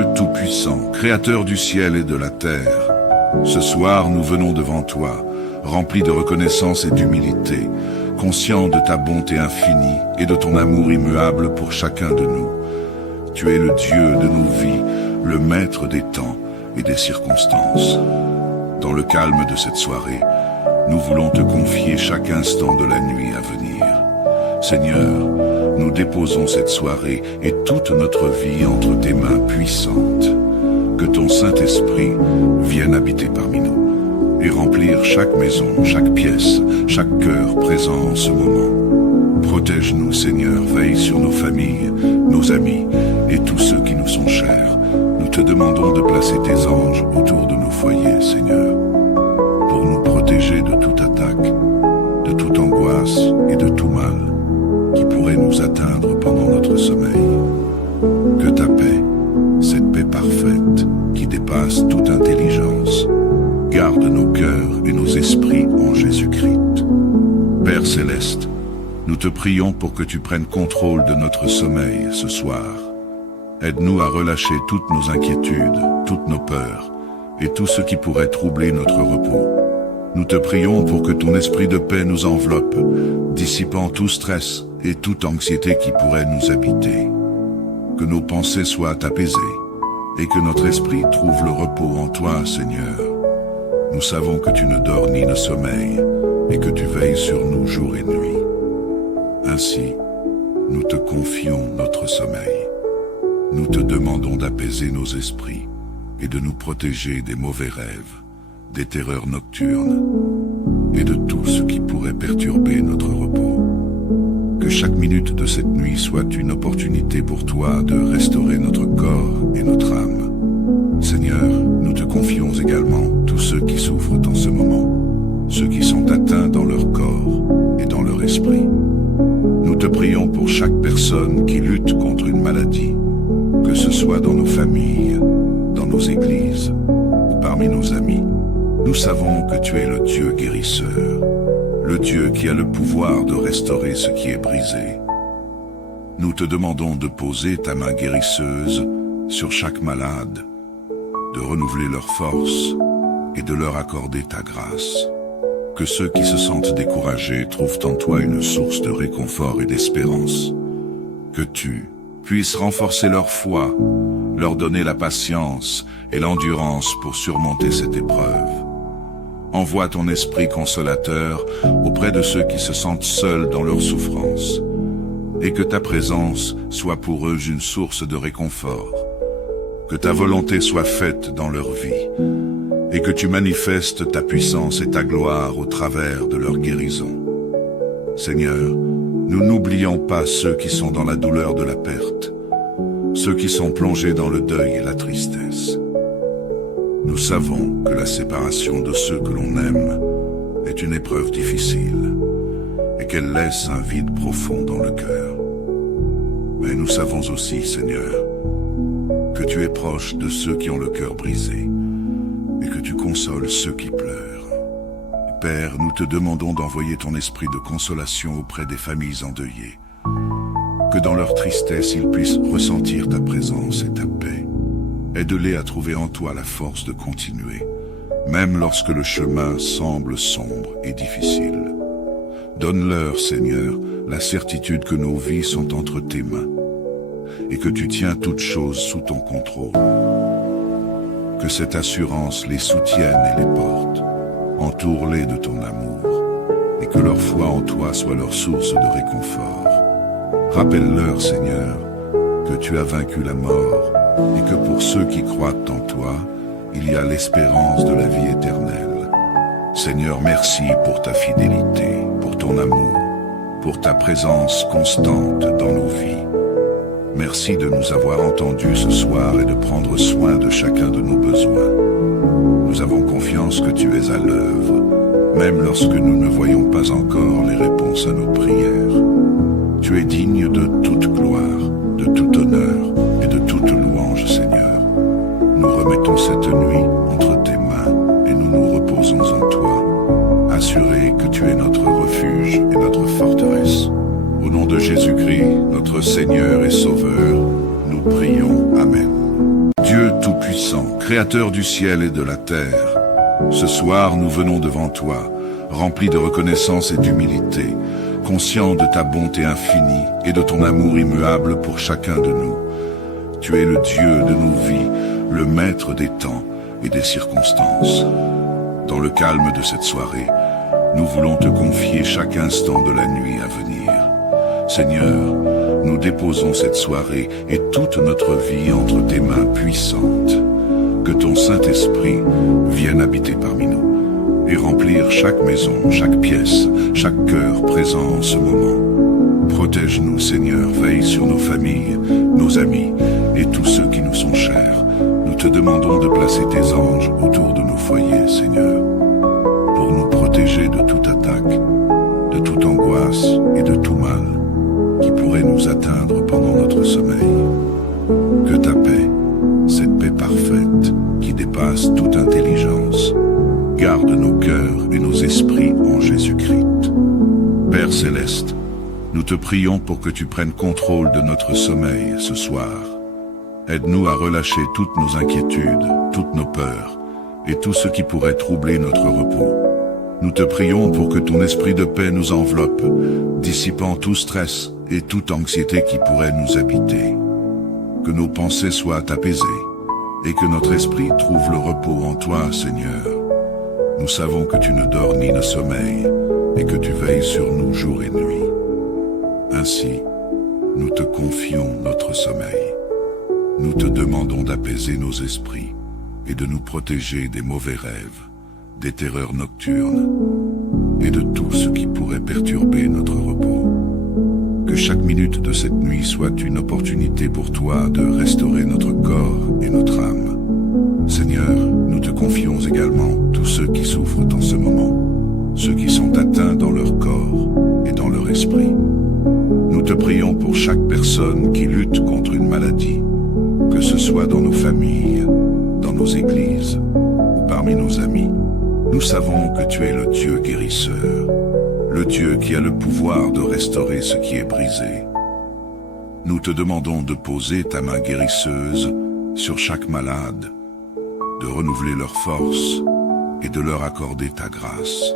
Dieu Tout-Puissant, Créateur du ciel et de la terre, ce soir nous venons devant toi, remplis de reconnaissance et d'humilité, conscients de ta bonté infinie et de ton amour immuable pour chacun de nous. Tu es le Dieu de nos vies, le maître des temps et des circonstances. Dans le calme de cette soirée, nous voulons te confier chaque instant de la nuit à venir. Seigneur, nous déposons cette soirée et toute notre vie entre tes mains puissantes. Que ton Saint-Esprit vienne habiter parmi nous et remplir chaque maison, chaque pièce, chaque cœur présent en ce moment. Protège-nous, Seigneur, veille sur nos familles, nos amis et tous ceux qui nous sont chers. Nous te demandons de placer tes anges autour de nos foyers, Seigneur, pour nous protéger de toute attaque, de toute angoisse et de tout mal qui pourrait nous atteindre pendant notre sommeil. Que ta paix, cette paix parfaite qui dépasse toute intelligence, garde nos cœurs et nos esprits en Jésus-Christ. Père céleste, nous te prions pour que tu prennes contrôle de notre sommeil ce soir. Aide-nous à relâcher toutes nos inquiétudes, toutes nos peurs et tout ce qui pourrait troubler notre repos. Nous te prions pour que ton esprit de paix nous enveloppe, dissipant tout stress et toute anxiété qui pourrait nous habiter. Que nos pensées soient apaisées et que notre esprit trouve le repos en toi, Seigneur. Nous savons que tu ne dors ni ne sommeilles et que tu veilles sur nous jour et nuit. Ainsi, nous te confions notre sommeil. Nous te demandons d'apaiser nos esprits et de nous protéger des mauvais rêves, des terreurs nocturnes et de tout ce qui pourrait perturber notre repos. Que chaque minute de cette nuit soit une opportunité pour toi de restaurer notre corps et notre âme. Seigneur, nous te confions également tous ceux qui souffrent en ce moment, ceux qui sont atteints dans leur corps et dans leur esprit. Nous te prions pour chaque personne qui lutte contre une maladie, que ce soit dans nos familles, dans nos églises ou parmi nos amis. Nous savons que tu es le Dieu guérisseur, le Dieu qui a le pouvoir de restaurer ce qui est brisé. Nous te demandons de poser ta main guérisseuse sur chaque malade, de renouveler leurs forces et de leur accorder ta grâce. Que ceux qui se sentent découragés trouvent en toi une source de réconfort et d'espérance. Que tu puisses renforcer leur foi, leur donner la patience et l'endurance pour surmonter cette épreuve. Envoie ton esprit consolateur auprès de ceux qui se sentent seuls dans leur souffrance, et que ta présence soit pour eux une source de réconfort. Que ta volonté soit faite dans leur vie, et que tu manifestes ta puissance et ta gloire au travers de leur guérison. Seigneur, nous n'oublions pas ceux qui sont dans la douleur de la perte, ceux qui sont plongés dans le deuil et la tristesse. Nous savons que la séparation de ceux que l'on aime est une épreuve difficile et qu'elle laisse un vide profond dans le cœur. Mais nous savons aussi, Seigneur, que tu es proche de ceux qui ont le cœur brisé et que tu consoles ceux qui pleurent. Père, nous te demandons d'envoyer ton esprit de consolation auprès des familles endeuillées, que dans leur tristesse ils puissent ressentir ta présence et ta paix. Aide-les à trouver en toi la force de continuer, même lorsque le chemin semble sombre et difficile. Donne-leur, Seigneur, la certitude que nos vies sont entre tes mains et que tu tiens toutes choses sous ton contrôle. Que cette assurance les soutienne et les porte. Entoure-les de ton amour et que leur foi en toi soit leur source de réconfort. Rappelle-leur, Seigneur, que tu as vaincu la mort et que pour ceux qui croient en toi, il y a l'espérance de la vie éternelle. Seigneur, merci pour ta fidélité, pour ton amour, pour ta présence constante dans nos vies. Merci de nous avoir entendus ce soir et de prendre soin de chacun de nos besoins. Nous avons confiance que tu es à l'œuvre, même lorsque nous ne voyons pas encore les réponses à nos prières. Tu es digne de toute gloire, de tout honneur et de toute louange, Seigneur. Nous remettons cette nuit entre tes mains et nous nous reposons en toi, assurés que tu es notre refuge et notre forteresse. Au nom de Jésus-Christ, notre Seigneur et Sauveur, nous prions. Amen. Dieu Tout-Puissant, Créateur du ciel et de la terre, ce soir nous venons devant toi, remplis de reconnaissance et d'humilité, conscients de ta bonté infinie et de ton amour immuable pour chacun de nous. Tu es le Dieu de nos vies, le maître des temps et des circonstances. Dans le calme de cette soirée, nous voulons te confier chaque instant de la nuit à venir. Seigneur, nous déposons cette soirée et toute notre vie entre tes mains puissantes. Que ton Saint-Esprit vienne habiter parmi nous et remplir chaque maison, chaque pièce, chaque cœur présent en ce moment. Protège-nous, Seigneur, veille sur nos familles, nos amis et tous ceux qui nous sont chers. Nous te demandons de placer tes anges autour de nos foyers, Seigneur, pour nous protéger de toute attaque, de toute angoisse et de tout mal qui pourrait nous atteindre pendant notre sommeil. Que ta paix, cette paix parfaite qui dépasse toute intelligence, garde nos cœurs et nos esprits en Jésus-Christ. Père céleste, nous te prions pour que tu prennes contrôle de notre sommeil ce soir. Aide-nous à relâcher toutes nos inquiétudes, toutes nos peurs et tout ce qui pourrait troubler notre repos. Nous te prions pour que ton esprit de paix nous enveloppe, dissipant tout stress et toute anxiété qui pourrait nous habiter. Que nos pensées soient apaisées et que notre esprit trouve le repos en toi, Seigneur. Nous savons que tu ne dors ni ne sommeilles et que tu veilles sur nous jour et nuit. Ainsi, nous te confions notre sommeil. Nous te demandons d'apaiser nos esprits et de nous protéger des mauvais rêves, des terreurs nocturnes et de tout ce qui pourrait perturber notre repos. Que chaque minute de cette nuit soit une opportunité pour toi de restaurer notre corps et notre âme. Seigneur, nous te confions également tous ceux qui souffrent en ce moment, ceux qui sont atteints dans leur corps et dans leur esprit. Nous te prions pour chaque personne qui lutte contre une maladie, que ce soit dans nos familles, dans nos églises ou parmi nos amis. Nous savons que tu es le Dieu guérisseur, le Dieu qui a le pouvoir de restaurer ce qui est brisé. Nous te demandons de poser ta main guérisseuse sur chaque malade, de renouveler leur force et de leur accorder ta grâce.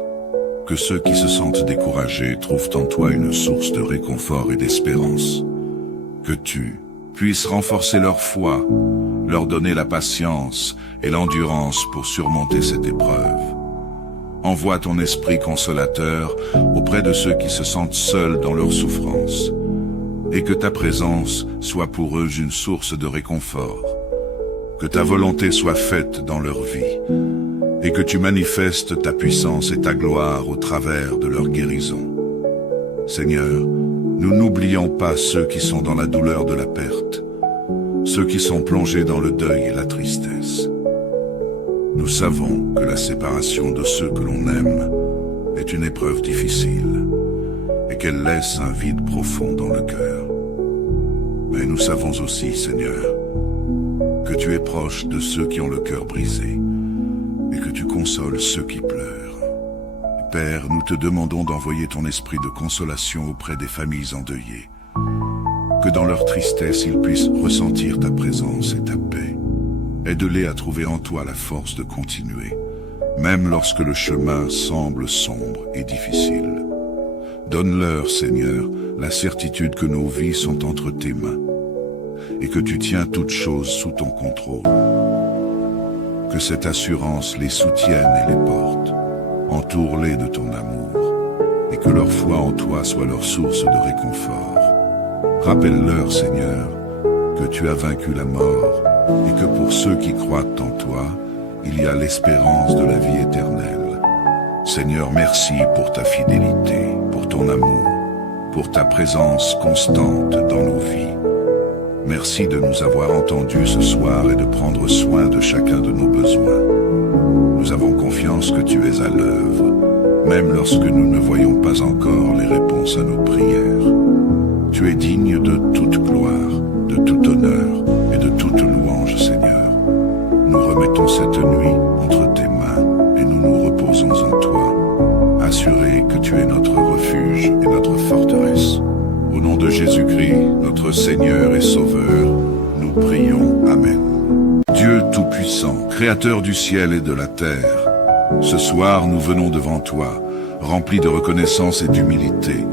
Que ceux qui se sentent découragés trouvent en toi une source de réconfort et d'espérance. Que tu puisses renforcer leur foi, leur donner la patience et l'endurance pour surmonter cette épreuve. Envoie ton esprit consolateur auprès de ceux qui se sentent seuls dans leur souffrance, et que ta présence soit pour eux une source de réconfort. Que ta volonté soit faite dans leur vie, et que tu manifestes ta puissance et ta gloire au travers de leur guérison. Seigneur, nous n'oublions pas ceux qui sont dans la douleur de la perte, ceux qui sont plongés dans le deuil et la tristesse. Nous savons que la séparation de ceux que l'on aime est une épreuve difficile et qu'elle laisse un vide profond dans le cœur. Mais nous savons aussi, Seigneur, que tu es proche de ceux qui ont le cœur brisé et que tu consoles ceux qui pleurent. Père, nous te demandons d'envoyer ton esprit de consolation auprès des familles endeuillées, que dans leur tristesse ils puissent ressentir ta présence et ta paix. Aide-les à trouver en toi la force de continuer, même lorsque le chemin semble sombre et difficile. Donne-leur, Seigneur, la certitude que nos vies sont entre tes mains et que tu tiens toutes choses sous ton contrôle. Que cette assurance les soutienne et les porte. Entoure-les de ton amour et que leur foi en toi soit leur source de réconfort. Rappelle-leur, Seigneur, que tu as vaincu la mort et que pour ceux qui croient en toi, il y a l'espérance de la vie éternelle. Seigneur, merci pour ta fidélité, pour ton amour, pour ta présence constante dans nos vies. Merci de nous avoir entendus ce soir et de prendre soin de chacun de nos besoins. Nous avons confiance que tu es à l'œuvre, même lorsque nous ne voyons pas encore les réponses à nos prières. Tu es digne de toute gloire, de tout honneur et de toute louange, Seigneur. Nous remettons cette nuit entre tes mains et nous nous reposons en toi, assurés que tu es notre refuge et notre forteresse. Au nom de Jésus-Christ, notre Seigneur et Sauveur, nous prions. Amen. Dieu Dieu Tout-Puissant, Créateur du ciel et de la terre, ce soir nous venons devant toi, remplis de reconnaissance et d'humilité,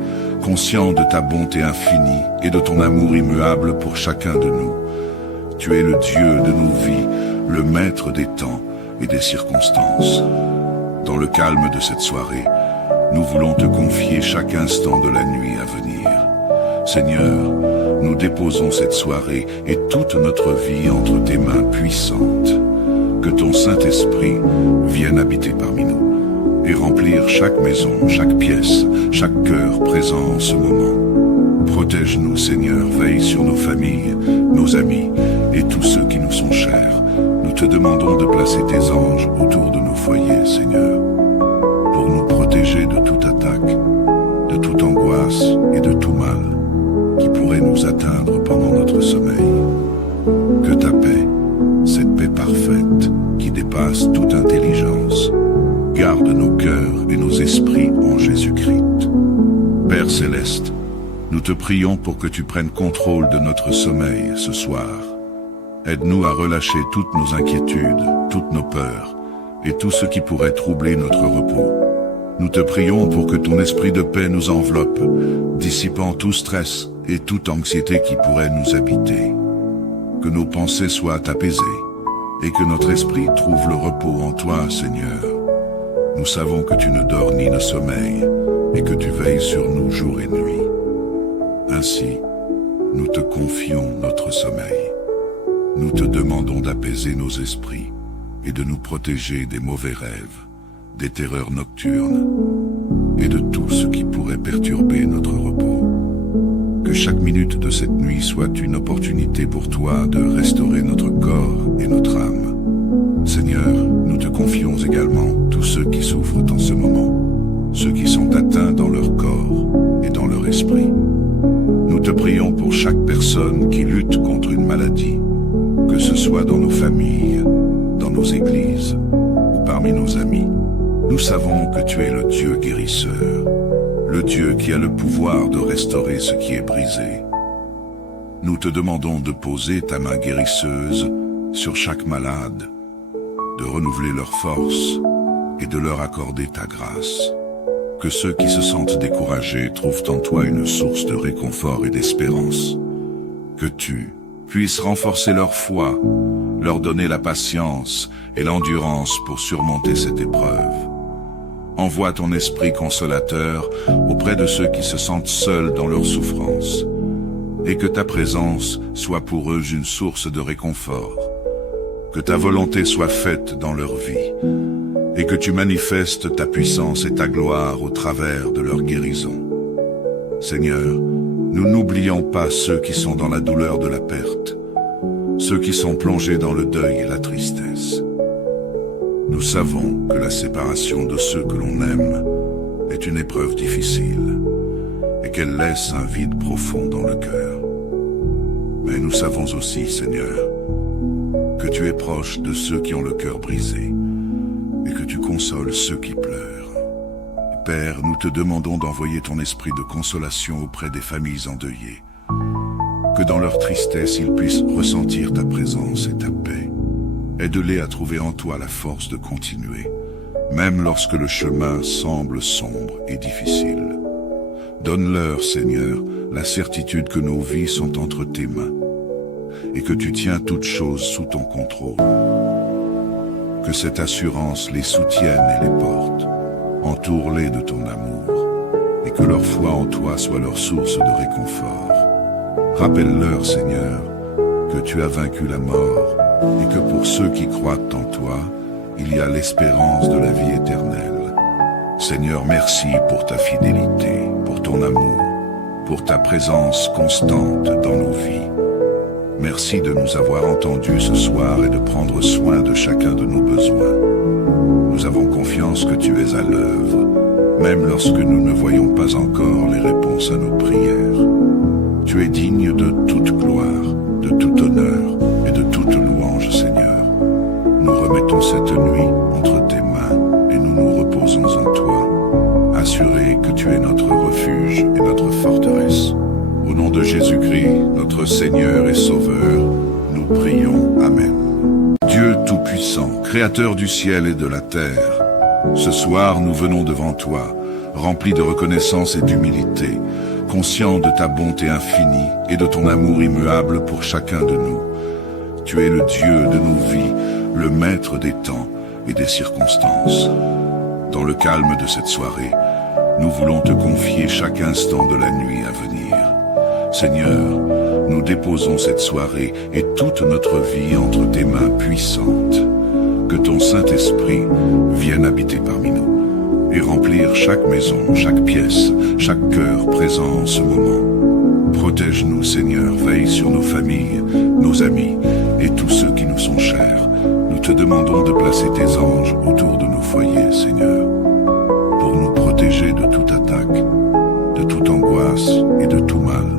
conscients de ta bonté infinie et de ton amour immuable pour chacun de nous. Tu es le Dieu de nos vies, le maître des temps et des circonstances. Dans le calme de cette soirée, nous voulons te confier chaque instant de la nuit à venir. Seigneur, nous déposons cette soirée et toute notre vie entre tes mains puissantes. Que ton Saint-Esprit vienne habiter parmi nous et remplir chaque maison, chaque pièce, chaque cœur présent en ce moment. Protège-nous, Seigneur, veille sur nos familles, nos amis et tous ceux qui nous sont chers. Nous te demandons de placer tes anges autour de nos foyers, Seigneur, pour nous protéger de toute attaque, de toute angoisse et de tout mal qui pourrait nous atteindre pendant notre sommeil. Que ta paix, cette paix parfaite qui dépasse toute intelligence, garde nos cœurs et nos esprits en Jésus-Christ. Père céleste, nous te prions pour que tu prennes contrôle de notre sommeil ce soir. Aide-nous à relâcher toutes nos inquiétudes, toutes nos peurs et tout ce qui pourrait troubler notre repos. Nous te prions pour que ton esprit de paix nous enveloppe, dissipant tout stress et toute anxiété qui pourrait nous habiter. Que nos pensées soient apaisées et que notre esprit trouve le repos en toi, Seigneur. Nous savons que tu ne dors ni ne sommeilles et que tu veilles sur nous jour et nuit. Ainsi, nous te confions notre sommeil. Nous te demandons d'apaiser nos esprits et de nous protéger des mauvais rêves, des terreurs nocturnes et de tout ce qui pourrait perturber notre repos. Que chaque minute de cette nuit soit une opportunité pour toi de restaurer notre corps et notre âme. Seigneur, nous te confions également tous ceux qui souffrent en ce moment, ceux qui sont atteints dans leur corps et dans leur esprit. Nous te prions pour chaque personne qui lutte contre une maladie, que ce soit dans nos familles, dans nos églises ou parmi nos amis. Nous savons que tu es le Dieu guérisseur, le Dieu qui a le pouvoir de restaurer ce qui est brisé. Nous te demandons de poser ta main guérisseuse sur chaque malade, de renouveler leurs forces et de leur accorder ta grâce. Que ceux qui se sentent découragés trouvent en toi une source de réconfort et d'espérance. Que tu puisses renforcer leur foi, leur donner la patience et l'endurance pour surmonter cette épreuve. Envoie ton esprit consolateur auprès de ceux qui se sentent seuls dans leur souffrance, et que ta présence soit pour eux une source de réconfort. Que ta volonté soit faite dans leur vie, et que tu manifestes ta puissance et ta gloire au travers de leur guérison. Seigneur, nous n'oublions pas ceux qui sont dans la douleur de la perte, ceux qui sont plongés dans le deuil et la tristesse. Nous savons que la séparation de ceux que l'on aime est une épreuve difficile et qu'elle laisse un vide profond dans le cœur. Mais nous savons aussi, Seigneur, que tu es proche de ceux qui ont le cœur brisé et que tu consoles ceux qui pleurent. Père, nous te demandons d'envoyer ton esprit de consolation auprès des familles endeuillées, que dans leur tristesse ils puissent ressentir ta présence et ta paix. Aide-les à trouver en toi la force de continuer, même lorsque le chemin semble sombre et difficile. Donne-leur, Seigneur, la certitude que nos vies sont entre tes mains et que tu tiens toutes choses sous ton contrôle. Que cette assurance les soutienne et les porte. Entoure-les de ton amour et que leur foi en toi soit leur source de réconfort. Rappelle-leur, Seigneur, que tu as vaincu la mort et que pour ceux qui croient en toi, il y a l'espérance de la vie éternelle. Seigneur, merci pour ta fidélité, pour ton amour, pour ta présence constante dans nos vies. Merci de nous avoir entendus ce soir et de prendre soin de chacun de nos besoins. Nous avons confiance que tu es à l'œuvre, même lorsque nous ne voyons pas encore les réponses à nos prières. Tu es digne de toute gloire, de tout honneur et de toute louange, Seigneur. Nous remettons cette nuit entre tes mains et nous nous reposons en toi, assurés que tu es notre refuge et notre forteresse. Au nom de Jésus-Christ, notre Seigneur et Sauveur, nous prions. Amen. Dieu Créateur du ciel et de la terre, ce soir nous venons devant toi, remplis de reconnaissance et d'humilité, conscients de ta bonté infinie et de ton amour immuable pour chacun de nous. Tu es le Dieu de nos vies, le maître des temps et des circonstances. Dans le calme de cette soirée, nous voulons te confier chaque instant de la nuit à venir. Seigneur, nous déposons cette soirée et toute notre vie entre tes mains puissantes. Que ton Saint-Esprit vienne habiter parmi nous et remplir chaque maison, chaque pièce, chaque cœur présent en ce moment. Protège-nous, Seigneur, veille sur nos familles, nos amis et tous ceux qui nous sont chers. Nous te demandons de placer tes anges autour de nos foyers, Seigneur, pour nous protéger de toute attaque, de toute angoisse et de tout mal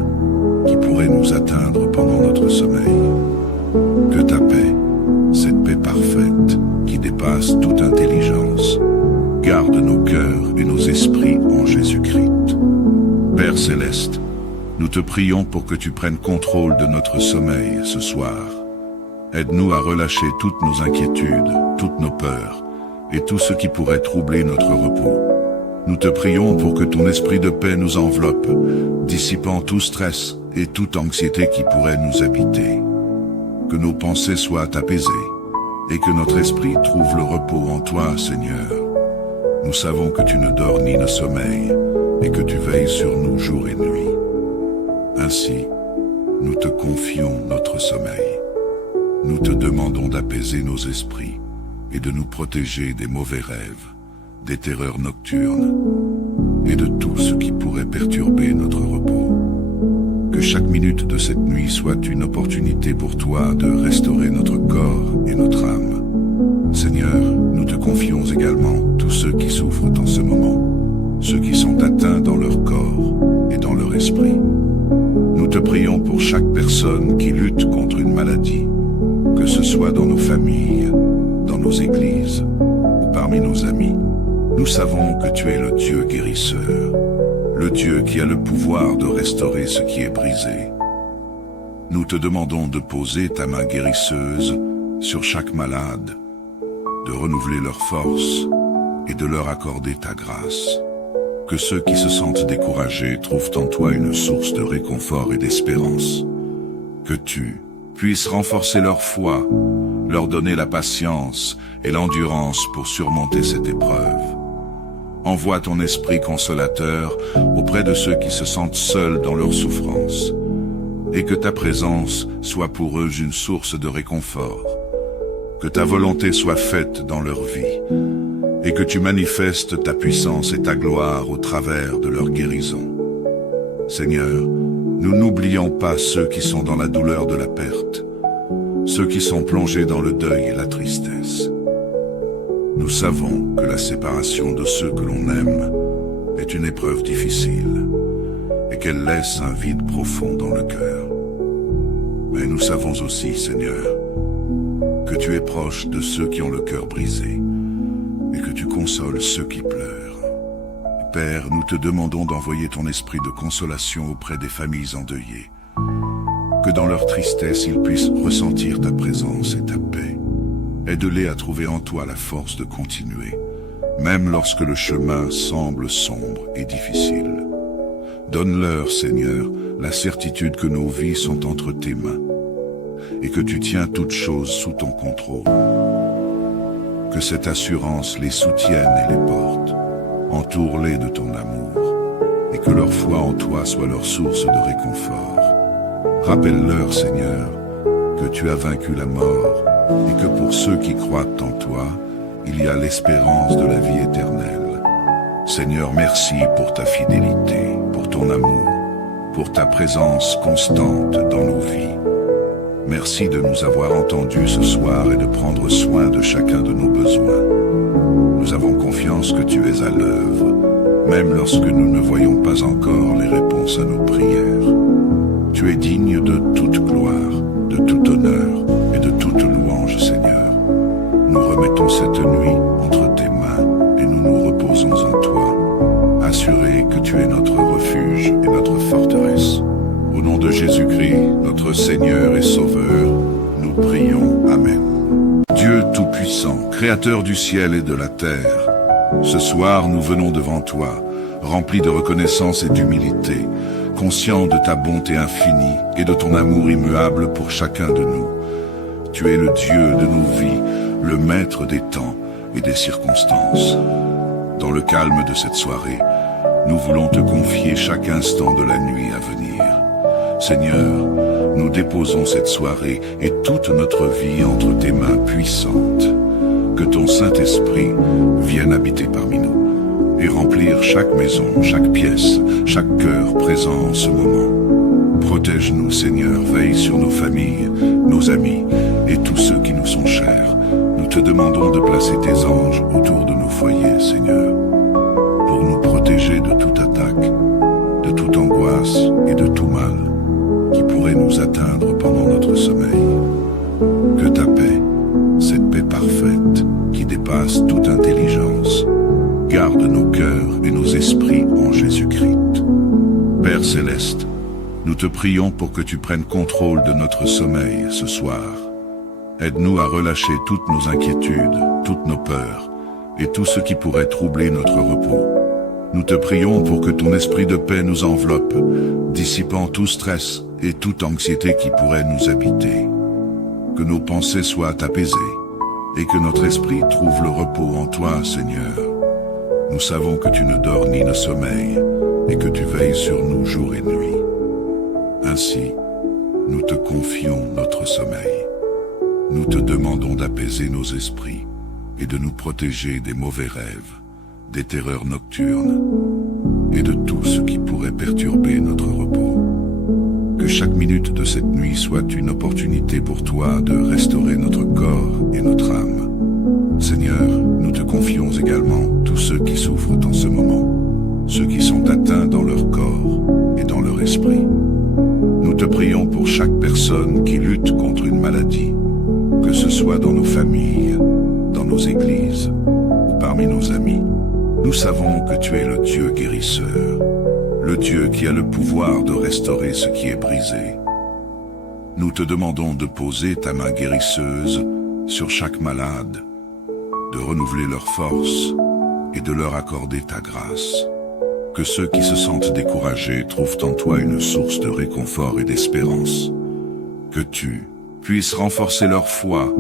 qui pourrait nous atteindre pendant notre sommeil. Que ta paix, cette paix parfaite qui dépasse toute intelligence, garde nos cœurs et nos esprits en Jésus-Christ. Père céleste, nous te prions pour que tu prennes contrôle de notre sommeil ce soir. Aide-nous à relâcher toutes nos inquiétudes, toutes nos peurs et tout ce qui pourrait troubler notre repos. Nous te prions pour que ton esprit de paix nous enveloppe, dissipant tout stress et toute anxiété qui pourrait nous habiter. Que nos pensées soient apaisées et que notre esprit trouve le repos en toi, Seigneur. Nous savons que tu ne dors ni ne sommeilles et que tu veilles sur nous jour et nuit. Ainsi, nous te confions notre sommeil. Nous te demandons d'apaiser nos esprits et de nous protéger des mauvais rêves, des terreurs nocturnes et de tout ce qui pourrait perturber notre repos. Que chaque minute de cette nuit soit une opportunité pour toi de restaurer notre corps et notre âme. Seigneur, nous te confions également tous ceux qui souffrent en ce moment, ceux qui sont atteints dans leur corps et dans leur esprit. Nous te prions pour chaque personne qui lutte contre une maladie, que ce soit dans nos familles, dans nos églises ou parmi nos amis. Nous savons que tu es le Dieu guérisseur, le Dieu qui a le pouvoir de restaurer ce qui est brisé. Nous te demandons de poser ta main guérisseuse sur chaque malade, de renouveler leurs forces et de leur accorder ta grâce. Que ceux qui se sentent découragés trouvent en toi une source de réconfort et d'espérance. Que tu puisses renforcer leur foi, leur donner la patience et l'endurance pour surmonter cette épreuve. Envoie ton esprit consolateur auprès de ceux qui se sentent seuls dans leur souffrance, et que ta présence soit pour eux une source de réconfort. Que ta volonté soit faite dans leur vie, et que tu manifestes ta puissance et ta gloire au travers de leur guérison. Seigneur, nous n'oublions pas ceux qui sont dans la douleur de la perte, ceux qui sont plongés dans le deuil et la tristesse. Nous savons que la séparation de ceux que l'on aime est une épreuve difficile et qu'elle laisse un vide profond dans le cœur. Mais nous savons aussi, Seigneur, que tu es proche de ceux qui ont le cœur brisé et que tu consoles ceux qui pleurent. Père, nous te demandons d'envoyer ton esprit de consolation auprès des familles endeuillées, que dans leur tristesse ils puissent ressentir ta présence et ta paix. Aide-les à trouver en toi la force de continuer, même lorsque le chemin semble sombre et difficile. Donne-leur, Seigneur, la certitude que nos vies sont entre tes mains et que tu tiens toutes choses sous ton contrôle. Que cette assurance les soutienne et les porte. Entoure-les de ton amour et que leur foi en toi soit leur source de réconfort. Rappelle-leur, Seigneur, que tu as vaincu la mort et que pour ceux qui croient en toi, il y a l'espérance de la vie éternelle. Seigneur, merci pour ta fidélité, pour ton amour, pour ta présence constante dans nos vies. Merci de nous avoir entendus ce soir et de prendre soin de chacun de nos besoins. Nous avons confiance que tu es à l'œuvre, même lorsque nous ne voyons pas encore les réponses à nos prières. Tu es digne de toute gloire, de tout honneur et de toute louange, Seigneur. Nous remettons cette nuit entre tes mains et nous nous reposons en toi, assurés que tu es notre refuge et notre forteresse. Au nom de Jésus-Christ, notre Seigneur et Sauveur, nous prions. Amen. Dieu Tout-Puissant, Créateur du ciel et de la terre, ce soir nous venons devant toi, remplis de reconnaissance et d'humilité, conscients de ta bonté infinie et de ton amour immuable pour chacun de nous. Tu es le Dieu de nos vies, le maître des temps et des circonstances. Dans le calme de cette soirée, nous voulons te confier chaque instant de la nuit à venir. Seigneur, nous déposons cette soirée et toute notre vie entre tes mains puissantes. Que ton Saint-Esprit vienne habiter parmi nous et remplir chaque maison, chaque pièce, chaque cœur présent en ce moment. Protège-nous, Seigneur, veille sur nos familles, nos amis et tous ceux qui nous sont chers. Nous te demandons de placer tes anges autour de nos foyers, Seigneur, pour nous protéger de toute attaque, de toute angoisse et de tout mal qui pourrait nous atteindre pendant notre sommeil. Que ta paix, cette paix parfaite qui dépasse toute intelligence, garde nos cœurs et nos esprits en Jésus-Christ. Père céleste, nous te prions pour que tu prennes contrôle de notre sommeil ce soir. Aide-nous à relâcher toutes nos inquiétudes, toutes nos peurs et tout ce qui pourrait troubler notre repos. Nous te prions pour que ton esprit de paix nous enveloppe, dissipant tout stress et toute anxiété qui pourrait nous habiter. Que nos pensées soient apaisées et que notre esprit trouve le repos en toi, Seigneur. Nous savons que tu ne dors ni ne sommeilles et que tu veilles sur nous jour et nuit. Ainsi, nous te confions notre sommeil. Nous te demandons d'apaiser nos esprits et de nous protéger des mauvais rêves, des terreurs nocturnes et de tout ce qui pourrait perturber notre repos. Que chaque minute de cette nuit soit une opportunité pour toi de restaurer notre corps et notre âme. Seigneur, nous te confions également tous ceux qui souffrent en ce moment, ceux qui sont atteints dans leur corps et dans leur esprit. Nous te prions pour chaque personne qui lutte contre une maladie, que ce soit dans nos familles, dans nos églises ou parmi nos amis. Nous savons que tu es le Dieu guérisseur, le Dieu qui a le pouvoir de restaurer ce qui est brisé. Nous te demandons de poser ta main guérisseuse sur chaque malade, de renouveler leur force et de leur accorder ta grâce. Que ceux qui se sentent découragés trouvent en toi une source de réconfort et d'espérance. Que tu puisses renforcer leur foi,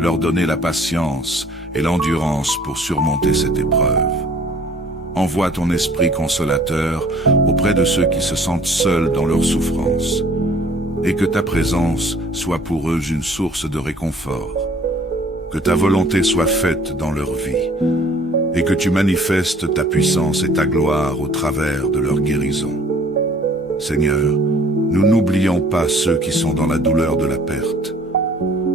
leur donner la patience et l'endurance pour surmonter cette épreuve. Envoie ton esprit consolateur auprès de ceux qui se sentent seuls dans leur souffrance, et que ta présence soit pour eux une source de réconfort. Que ta volonté soit faite dans leur vie, et que tu manifestes ta puissance et ta gloire au travers de leur guérison. Seigneur, nous n'oublions pas ceux qui sont dans la douleur de la perte,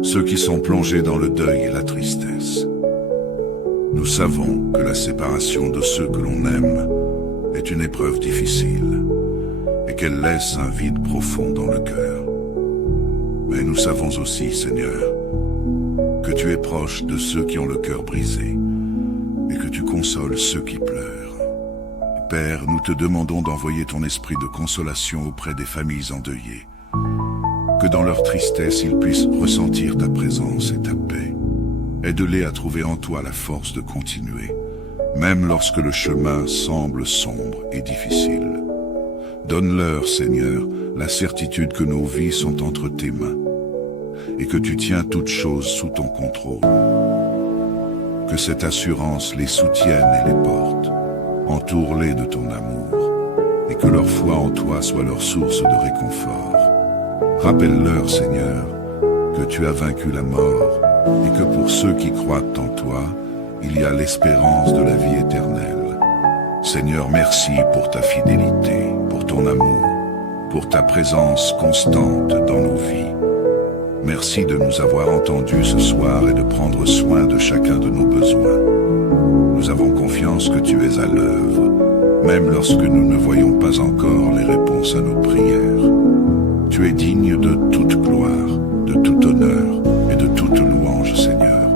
ceux qui sont plongés dans le deuil et la tristesse. Nous savons que la séparation de ceux que l'on aime est une épreuve difficile et qu'elle laisse un vide profond dans le cœur. Mais nous savons aussi, Seigneur, que tu es proche de ceux qui ont le cœur brisé et que tu consoles ceux qui pleurent. Père, nous te demandons d'envoyer ton esprit de consolation auprès des familles endeuillées, que dans leur tristesse ils puissent ressentir ta présence et ta paix. Aide-les à trouver en toi la force de continuer, même lorsque le chemin semble sombre et difficile. Donne-leur, Seigneur, la certitude que nos vies sont entre tes mains et que tu tiens toutes choses sous ton contrôle. Que cette assurance les soutienne et les porte. Entoure-les de ton amour et que leur foi en toi soit leur source de réconfort. Rappelle-leur, Seigneur, que tu as vaincu la mort et que pour ceux qui croient en toi, il y a l'espérance de la vie éternelle. Seigneur, merci pour ta fidélité, pour ton amour, pour ta présence constante dans nos vies. Merci de nous avoir entendus ce soir et de prendre soin de chacun de nos besoins. Nous avons confiance que tu es à l'œuvre, même lorsque nous ne voyons pas encore les réponses à nos prières. Tu es digne de toute gloire, de tout honneur et de toute louange, Seigneur.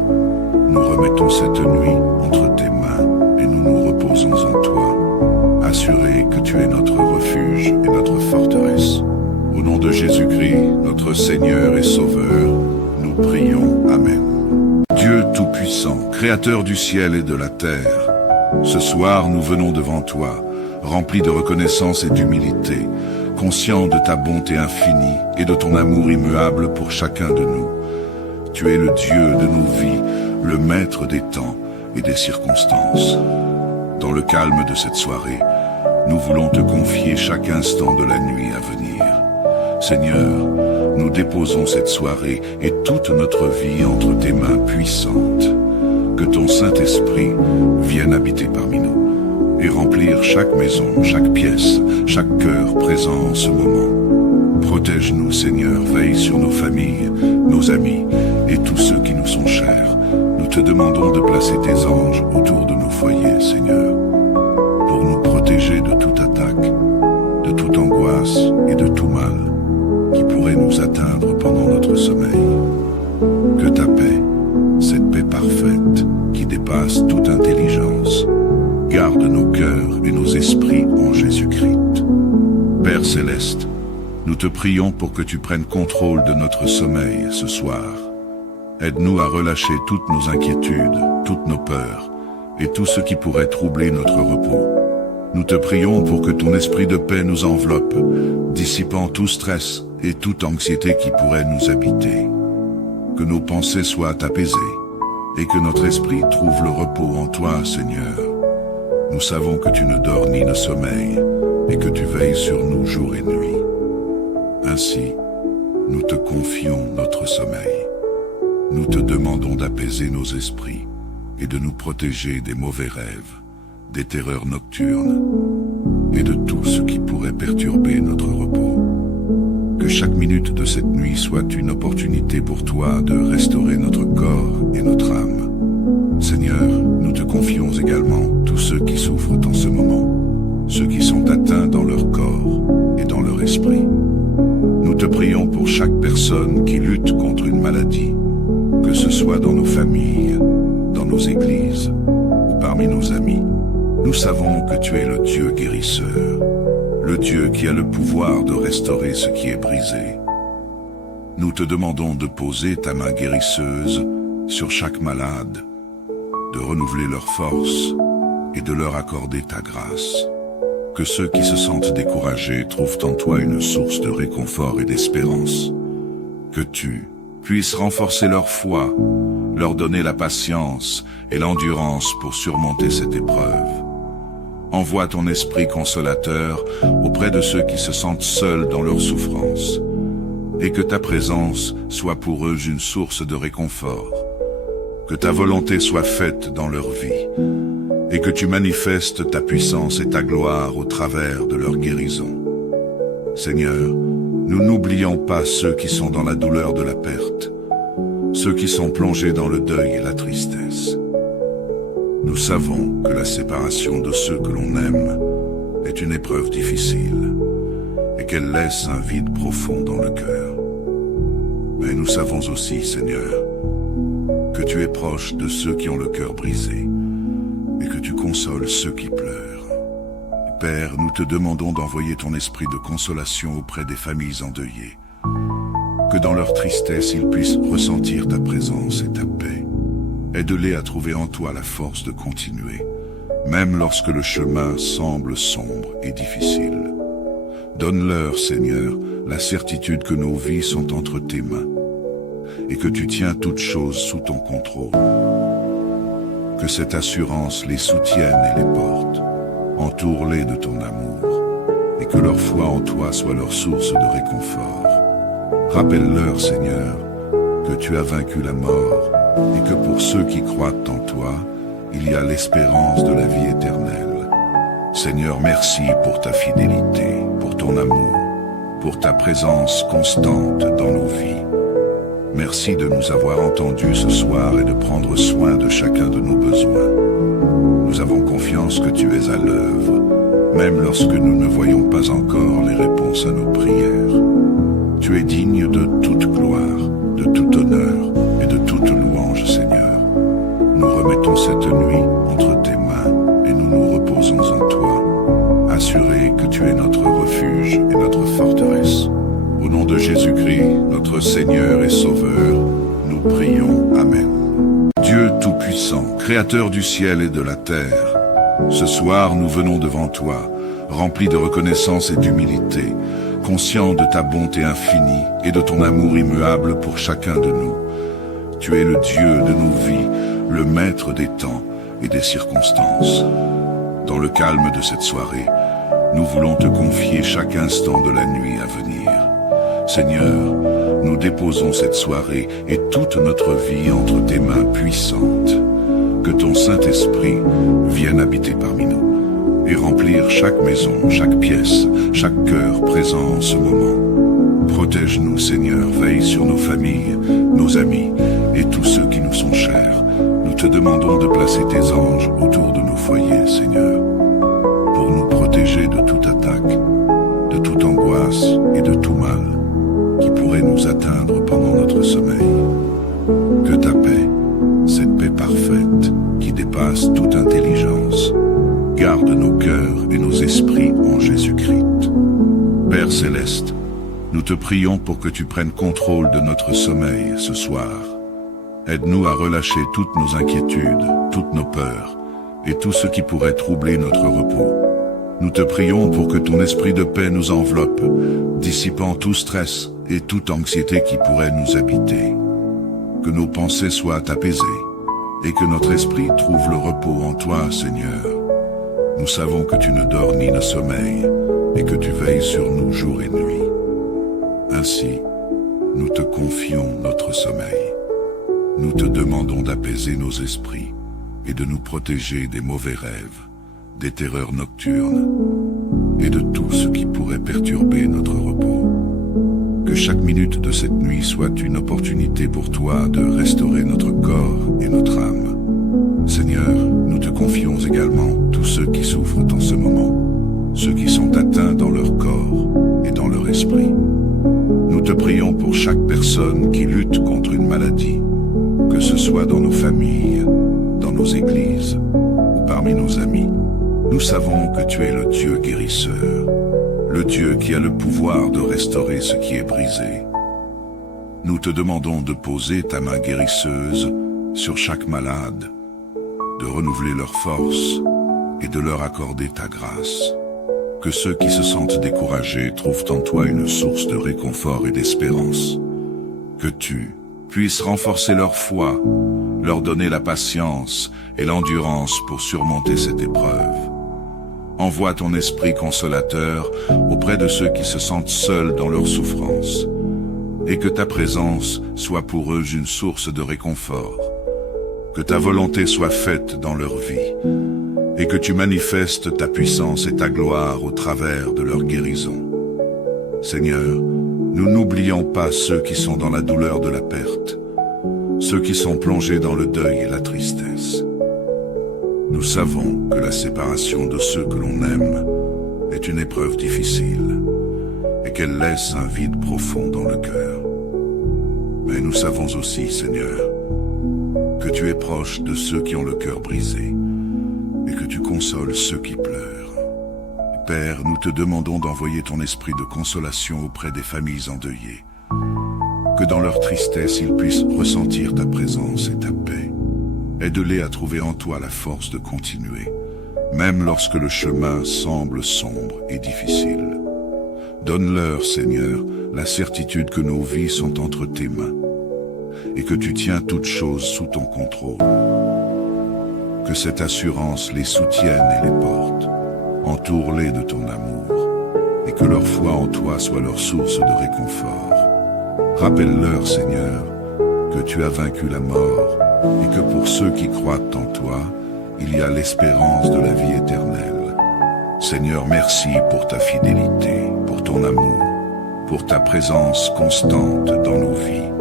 Nous remettons cette nuit entre tes mains et nous nous reposons en toi, assurés que tu es notre refuge et notre forteresse. Au nom de Jésus-Christ, notre Seigneur et Sauveur, nous prions. Amen. Dieu Tout-Puissant, Créateur du ciel et de la terre, ce soir nous venons devant toi, remplis de reconnaissance et d'humilité, conscients de ta bonté infinie et de ton amour immuable pour chacun de nous. Tu es le Dieu de nos vies, le maître des temps et des circonstances. Dans le calme de cette soirée, nous voulons te confier chaque instant de la nuit à venir. Seigneur, nous déposons cette soirée et toute notre vie entre tes mains puissantes. Que ton Saint-Esprit vienne habiter parmi nous et remplir chaque maison, chaque pièce, chaque cœur présent en ce moment. Protège-nous, Seigneur, veille sur nos familles, nos amis et tous ceux qui nous sont chers. Nous te demandons de placer tes anges autour de nos foyers, Seigneur, pour nous protéger de toute attaque, de toute angoisse et de tout mal qui pourrait nous atteindre pendant notre sommeil. Que ta paix, cette paix parfaite qui dépasse toute intelligence, garde nos cœurs et nos esprits en Jésus-Christ. Père céleste, nous te prions pour que tu prennes contrôle de notre sommeil ce soir. Aide-nous à relâcher toutes nos inquiétudes, toutes nos peurs et tout ce qui pourrait troubler notre repos. Nous te prions pour que ton esprit de paix nous enveloppe, dissipant tout stress et toute anxiété qui pourrait nous habiter. Que nos pensées soient apaisées et que notre esprit trouve le repos en toi, Seigneur. Nous savons que tu ne dors ni ne sommeilles et que tu veilles sur nous jour et nuit. Ainsi, nous te confions notre sommeil. Nous te demandons d'apaiser nos esprits et de nous protéger des mauvais rêves, des terreurs nocturnes et de tout ce qui pourrait perturber notre repos. Que chaque minute de cette nuit soit une opportunité pour toi de restaurer notre corps et notre âme. Seigneur, nous te confions également tous ceux qui souffrent en ce moment, ceux qui sont atteints dans leur corps et dans leur esprit. Nous te prions pour chaque personne qui lutte contre une maladie, que ce soit dans nos familles, dans nos églises ou parmi nos amis. Nous savons que tu es le Dieu guérisseur, le Dieu qui a le pouvoir de restaurer ce qui est brisé. Nous te demandons de poser ta main guérisseuse sur chaque malade, de renouveler leur force et de leur accorder ta grâce. Que ceux qui se sentent découragés trouvent en toi une source de réconfort et d'espérance. Que tu puisses renforcer leur foi, leur donner la patience et l'endurance pour surmonter cette épreuve. Envoie ton esprit consolateur auprès de ceux qui se sentent seuls dans leur souffrance, et que ta présence soit pour eux une source de réconfort. Que ta volonté soit faite dans leur vie, et que tu manifestes ta puissance et ta gloire au travers de leur guérison. Seigneur, nous n'oublions pas ceux qui sont dans la douleur de la perte, ceux qui sont plongés dans le deuil et la tristesse. Nous savons que la séparation de ceux que l'on aime est une épreuve difficile et qu'elle laisse un vide profond dans le cœur. Mais nous savons aussi, Seigneur, que tu es proche de ceux qui ont le cœur brisé et que tu consoles ceux qui pleurent. Père, nous te demandons d'envoyer ton esprit de consolation auprès des familles endeuillées, que dans leur tristesse ils puissent ressentir ta présence et ta paix. Aide-les à trouver en toi la force de continuer, même lorsque le chemin semble sombre et difficile. Donne-leur, Seigneur, la certitude que nos vies sont entre tes mains et que tu tiens toutes choses sous ton contrôle. Que cette assurance les soutienne et les porte. Entoure-les de ton amour et que leur foi en toi soit leur source de réconfort. Rappelle-leur, Seigneur, que tu as vaincu la mort et que pour ceux qui croient en toi, il y a l'espérance de la vie éternelle. Seigneur, merci pour ta fidélité, pour ton amour, pour ta présence constante dans nos vies. Merci de nous avoir entendus ce soir et de prendre soin de chacun de nos besoins. Nous avons confiance que tu es à l'œuvre, même lorsque nous ne voyons pas encore les réponses à nos prières. Tu es digne de toute gloire, de tout honneur et de toute louange, Seigneur. Nous remettons cette nuit entre tes mains et nous nous reposons en toi, assurés que tu es notre refuge et notre forteresse. Au nom de Jésus-Christ, notre Seigneur et Sauveur, nous prions. Amen. Dieu Tout-Puissant, Créateur du ciel et de la terre, ce soir nous venons devant toi, remplis de reconnaissance et d'humilité, conscients de ta bonté infinie et de ton amour immuable pour chacun de nous. Tu es le Dieu de nos vies, le maître des temps et des circonstances. Dans le calme de cette soirée, nous voulons te confier chaque instant de la nuit à venir. Seigneur, nous déposons cette soirée et toute notre vie entre tes mains puissantes. Que ton Saint-Esprit vienne habiter parmi nous et remplir chaque maison, chaque pièce, chaque cœur présent en ce moment. Protège-nous, Seigneur, veille sur nos familles, nos amis et tous ceux qui nous sont chers. Nous te demandons de placer tes anges autour de nos foyers, Seigneur, pour nous protéger de toute attaque, de toute angoisse et de tout mal qui pourrait nous atteindre pendant notre sommeil. Que ta paix, cette paix parfaite qui dépasse toute intelligence, garde nos cœurs et nos esprits en Jésus-Christ. Père céleste, nous te prions pour que tu prennes contrôle de notre sommeil ce soir. Aide-nous à relâcher toutes nos inquiétudes, toutes nos peurs et tout ce qui pourrait troubler notre repos. Nous te prions pour que ton esprit de paix nous enveloppe, dissipant tout stress et toute anxiété qui pourrait nous habiter. Que nos pensées soient apaisées et que notre esprit trouve le repos en toi, Seigneur. Nous savons que tu ne dors ni ne sommeilles et que tu veilles sur nous jour et nuit. Ainsi, nous te confions notre sommeil. Nous te demandons d'apaiser nos esprits et de nous protéger des mauvais rêves, des terreurs nocturnes et de tout ce qui pourrait perturber notre repos. Que chaque minute de cette nuit soit une opportunité pour toi de restaurer notre corps et notre âme. Seigneur, nous te confions également tous ceux qui souffrent en ce moment, ceux qui sont atteints dans leur corps et dans leur esprit. Nous te prions pour chaque personne qui lutte contre une maladie, que ce soit dans nos familles, dans nos églises ou parmi nos amis. Nous savons que tu es le Dieu guérisseur, le Dieu qui a le pouvoir de restaurer ce qui est brisé. Nous te demandons de poser ta main guérisseuse sur chaque malade, de renouveler leurs forces et de leur accorder ta grâce. Que ceux qui se sentent découragés trouvent en toi une source de réconfort et d'espérance. Que tu puisses renforcer leur foi, leur donner la patience et l'endurance pour surmonter cette épreuve. Envoie ton esprit consolateur auprès de ceux qui se sentent seuls dans leur souffrance, et que ta présence soit pour eux une source de réconfort. Que ta volonté soit faite dans leur vie, et que tu manifestes ta puissance et ta gloire au travers de leur guérison. Seigneur, nous n'oublions pas ceux qui sont dans la douleur de la perte, ceux qui sont plongés dans le deuil et la tristesse. Nous savons que la séparation de ceux que l'on aime est une épreuve difficile et qu'elle laisse un vide profond dans le cœur. Mais nous savons aussi, Seigneur, que tu es proche de ceux qui ont le cœur brisé et que tu consoles ceux qui pleurent. Père, nous te demandons d'envoyer ton esprit de consolation auprès des familles endeuillées, que dans leur tristesse ils puissent ressentir ta présence et ta paix. Aide-les à trouver en toi la force de continuer, même lorsque le chemin semble sombre et difficile. Donne-leur, Seigneur, la certitude que nos vies sont entre tes mains et que tu tiens toutes choses sous ton contrôle. Que cette assurance les soutienne et les porte. Entoure-les de ton amour et que leur foi en toi soit leur source de réconfort. Rappelle-leur, Seigneur, que tu as vaincu la mort et que pour ceux qui croient en toi, il y a l'espérance de la vie éternelle. Seigneur, merci pour ta fidélité, pour ton amour, pour ta présence constante dans nos vies.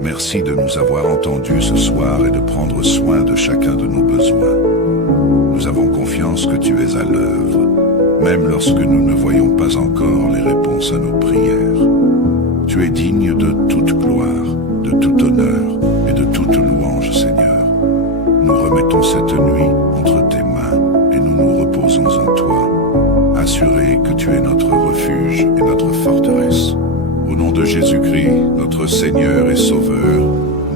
Merci de nous avoir entendus ce soir et de prendre soin de chacun de nos besoins. Nous avons confiance que tu es à l'œuvre, même lorsque nous ne voyons pas encore les réponses à nos prières. Tu es digne de toute gloire, de tout honneur et de toute louange, Seigneur. Nous remettons cette nuit entre tes mains et nous nous reposons en toi, assurés que tu es notre refuge et notre forteresse. Au nom de Jésus-Christ, notre Seigneur et Sauveur,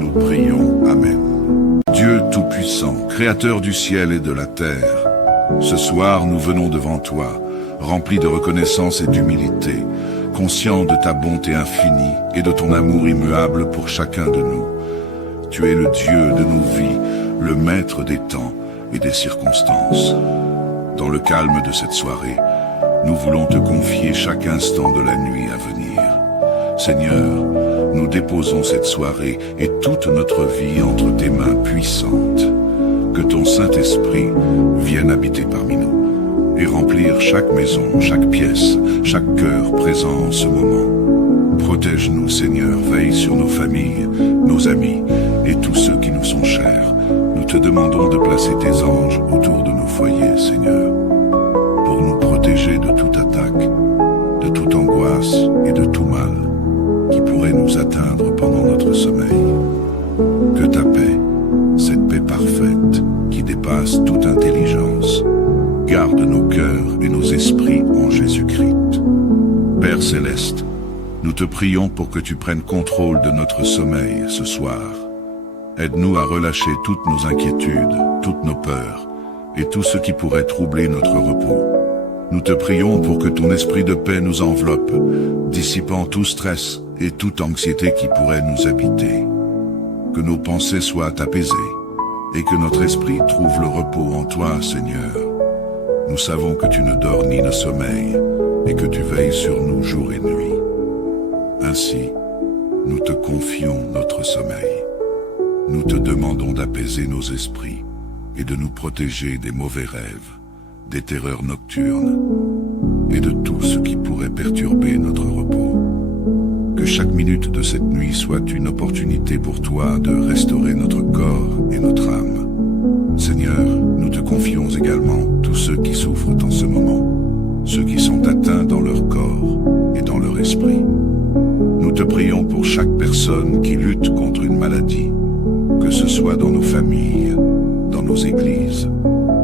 nous prions. Amen. Dieu Tout-Puissant, Créateur du ciel et de la terre, ce soir nous venons devant toi, remplis de reconnaissance et d'humilité, conscients de ta bonté infinie et de ton amour immuable pour chacun de nous. Tu es le Dieu de nos vies, le maître des temps et des circonstances. Dans le calme de cette soirée, nous voulons te confier chaque instant de la nuit à venir. Seigneur, nous déposons cette soirée et toute notre vie entre tes mains puissantes. Que ton Saint-Esprit vienne habiter parmi nous et remplir chaque maison, chaque pièce, chaque cœur présent en ce moment. Protège-nous, Seigneur, veille sur nos familles, nos amis et tous ceux qui nous sont chers. Nous te demandons de placer tes anges autour de nos foyers, Seigneur, pour nous protéger de toute attaque, de toute angoisse et de tout mal qui pourrait nous atteindre pendant notre sommeil. Que ta paix, cette paix parfaite qui dépasse toute intelligence, garde nos cœurs et nos esprits en Jésus-Christ. Père céleste, nous te prions pour que tu prennes contrôle de notre sommeil ce soir. Aide-nous à relâcher toutes nos inquiétudes, toutes nos peurs et tout ce qui pourrait troubler notre repos. Nous te prions pour que ton esprit de paix nous enveloppe, dissipant tout stress et toute anxiété qui pourrait nous habiter. Que nos pensées soient apaisées et que notre esprit trouve le repos en toi, Seigneur. Nous savons que tu ne dors ni ne sommeilles et que tu veilles sur nous jour et nuit. Ainsi, nous te confions notre sommeil. Nous te demandons d'apaiser nos esprits et de nous protéger des mauvais rêves, des terreurs nocturnes et de tout ce qui pourrait perturber notre repos. Que chaque minute de cette nuit soit une opportunité pour toi de restaurer notre corps et notre âme. Seigneur, nous te confions également tous ceux qui souffrent en ce moment, ceux qui sont atteints dans leur corps et dans leur esprit. Nous te prions pour chaque personne qui lutte contre une maladie, que ce soit dans nos familles, dans nos églises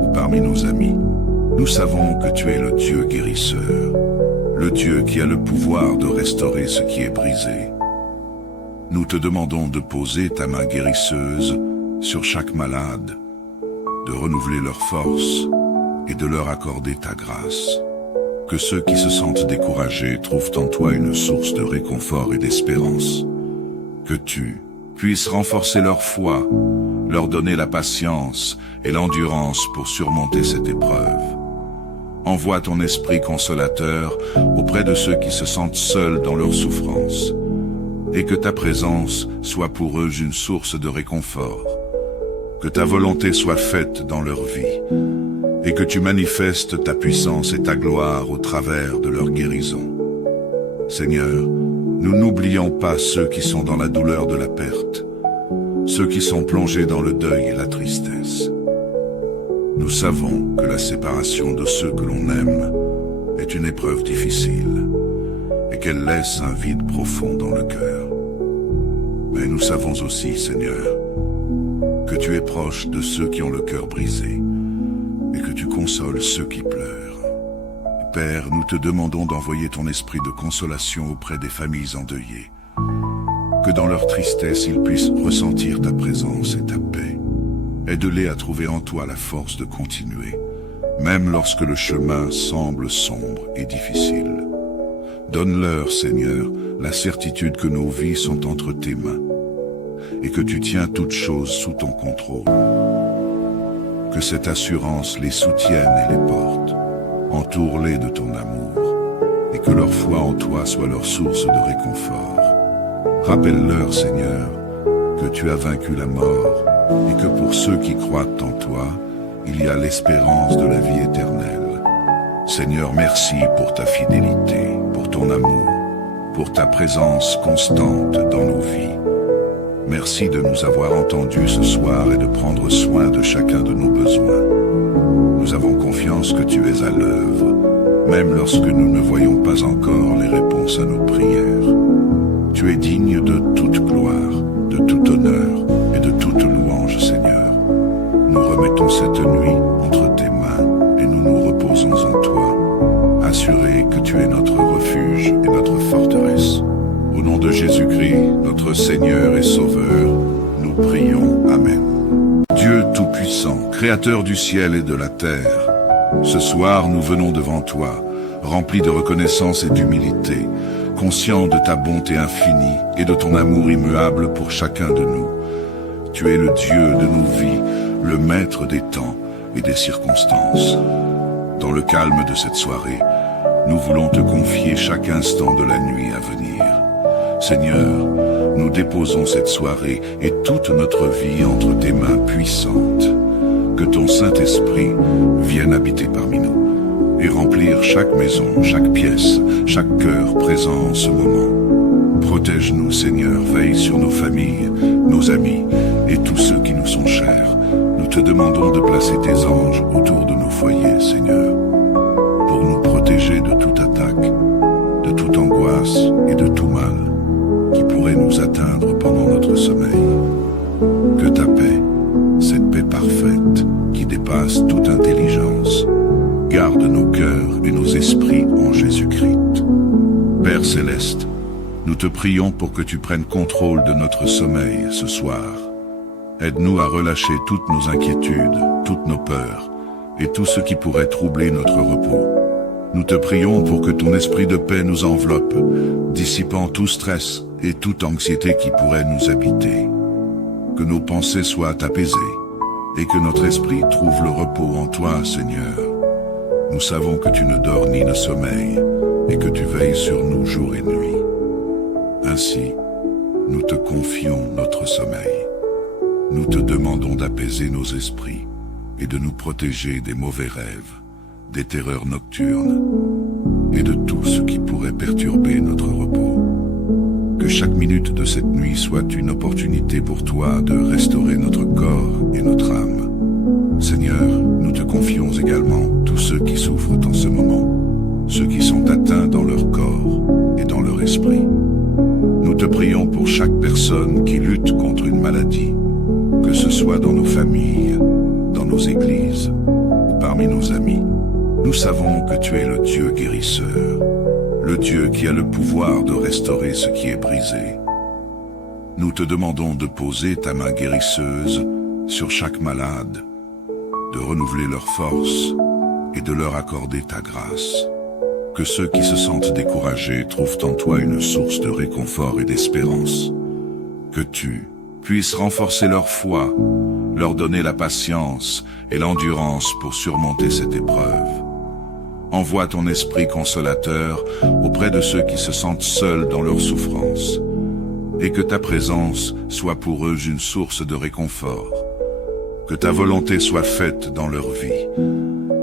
ou parmi nos amis. Nous savons que tu es le Dieu guérisseur, le Dieu qui a le pouvoir de restaurer ce qui est brisé. Nous te demandons de poser ta main guérisseuse sur chaque malade, de renouveler leur force et de leur accorder ta grâce. Que ceux qui se sentent découragés trouvent en toi une source de réconfort et d'espérance. Que tu puisses renforcer leur foi, leur donner la patience et l'endurance pour surmonter cette épreuve. Envoie ton esprit consolateur auprès de ceux qui se sentent seuls dans leur souffrance, et que ta présence soit pour eux une source de réconfort. Que ta volonté soit faite dans leur vie, et que tu manifestes ta puissance et ta gloire au travers de leur guérison. Seigneur, nous n'oublions pas ceux qui sont dans la douleur de la perte, ceux qui sont plongés dans le deuil et la tristesse. Nous savons que la séparation de ceux que l'on aime est une épreuve difficile et qu'elle laisse un vide profond dans le cœur. Mais nous savons aussi, Seigneur, que tu es proche de ceux qui ont le cœur brisé et que tu consoles ceux qui pleurent. Père, nous te demandons d'envoyer ton esprit de consolation auprès des familles endeuillées, que dans leur tristesse ils puissent ressentir ta présence et ta paix. Aide-les à trouver en toi la force de continuer, même lorsque le chemin semble sombre et difficile. Donne-leur, Seigneur, la certitude que nos vies sont entre tes mains et que tu tiens toutes choses sous ton contrôle. Que cette assurance les soutienne et les porte. Entoure-les de ton amour et que leur foi en toi soit leur source de réconfort. Rappelle-leur, Seigneur, que tu as vaincu la mort et que pour ceux qui croient en toi, il y a l'espérance de la vie éternelle. Seigneur, merci pour ta fidélité, pour ton amour, pour ta présence constante dans nos vies. Merci de nous avoir entendus ce soir et de prendre soin de chacun de nos besoins. Nous avons confiance que tu es à l'œuvre, même lorsque nous ne voyons pas encore les réponses à nos prières. Tu es digne de toute gloire, de tout honneur et de toute louange, Seigneur. Nous remettons cette nuit entre tes mains et nous nous reposons en toi, assurés que tu es notre refuge et notre forteresse. Au nom de Jésus-Christ, notre Seigneur et Sauveur, nous prions. Amen. Dieu Tout-Puissant, Créateur du ciel et de la terre, ce soir nous venons devant toi, remplis de reconnaissance et d'humilité, conscients de ta bonté infinie et de ton amour immuable pour chacun de nous. Tu es le Dieu de nos vies, le maître des temps et des circonstances. Dans le calme de cette soirée, nous voulons te confier chaque instant de la nuit à venir. Seigneur, nous déposons cette soirée et toute notre vie entre tes mains puissantes. Que ton Saint-Esprit vienne habiter parmi nous et remplir chaque maison, chaque pièce, chaque cœur présent en ce moment. Protège-nous, Seigneur, veille sur nos familles, nos amis et tous ceux qui nous sont chers. Nous te demandons de placer tes anges autour de nos foyers, Seigneur, pour nous protéger de toute attaque, de toute angoisse et de tout mal qui pourrait nous atteindre pendant notre sommeil. Que ta paix, cette paix parfaite qui dépasse toute intelligence, garde nos cœurs et nos esprits en Jésus-Christ. Père céleste, nous te prions pour que tu prennes contrôle de notre sommeil ce soir. Aide-nous à relâcher toutes nos inquiétudes, toutes nos peurs et tout ce qui pourrait troubler notre repos. Nous te prions pour que ton esprit de paix nous enveloppe, dissipant tout stress et toute anxiété qui pourrait nous habiter. Que nos pensées soient apaisées et que notre esprit trouve le repos en toi, Seigneur. Nous savons que tu ne dors ni ne sommeilles et que tu veilles sur nous jour et nuit. Ainsi, nous te confions notre sommeil. Nous te demandons d'apaiser nos esprits et de nous protéger des mauvais rêves, des terreurs nocturnes et de tout ce qui pourrait perturber notre repos. Que chaque minute de cette nuit soit une opportunité pour toi de restaurer notre corps et notre âme. Seigneur, nous te confions également tous ceux qui souffrent en ce moment, ceux qui sont atteints dans leur corps et dans leur esprit. Nous te prions pour chaque personne qui lutte contre une maladie, que ce soit dans nos familles, dans nos églises ou parmi nos amis. Nous savons que tu es le Dieu guérisseur, le Dieu qui a le pouvoir de restaurer ce qui est brisé. Nous te demandons de poser ta main guérisseuse sur chaque malade, de renouveler leur force et de leur accorder ta grâce. Que ceux qui se sentent découragés trouvent en toi une source de réconfort et d'espérance. Que tu puisses renforcer leur foi, leur donner la patience et l'endurance pour surmonter cette épreuve. Envoie ton esprit consolateur auprès de ceux qui se sentent seuls dans leur souffrance, et que ta présence soit pour eux une source de réconfort. Que ta volonté soit faite dans leur vie,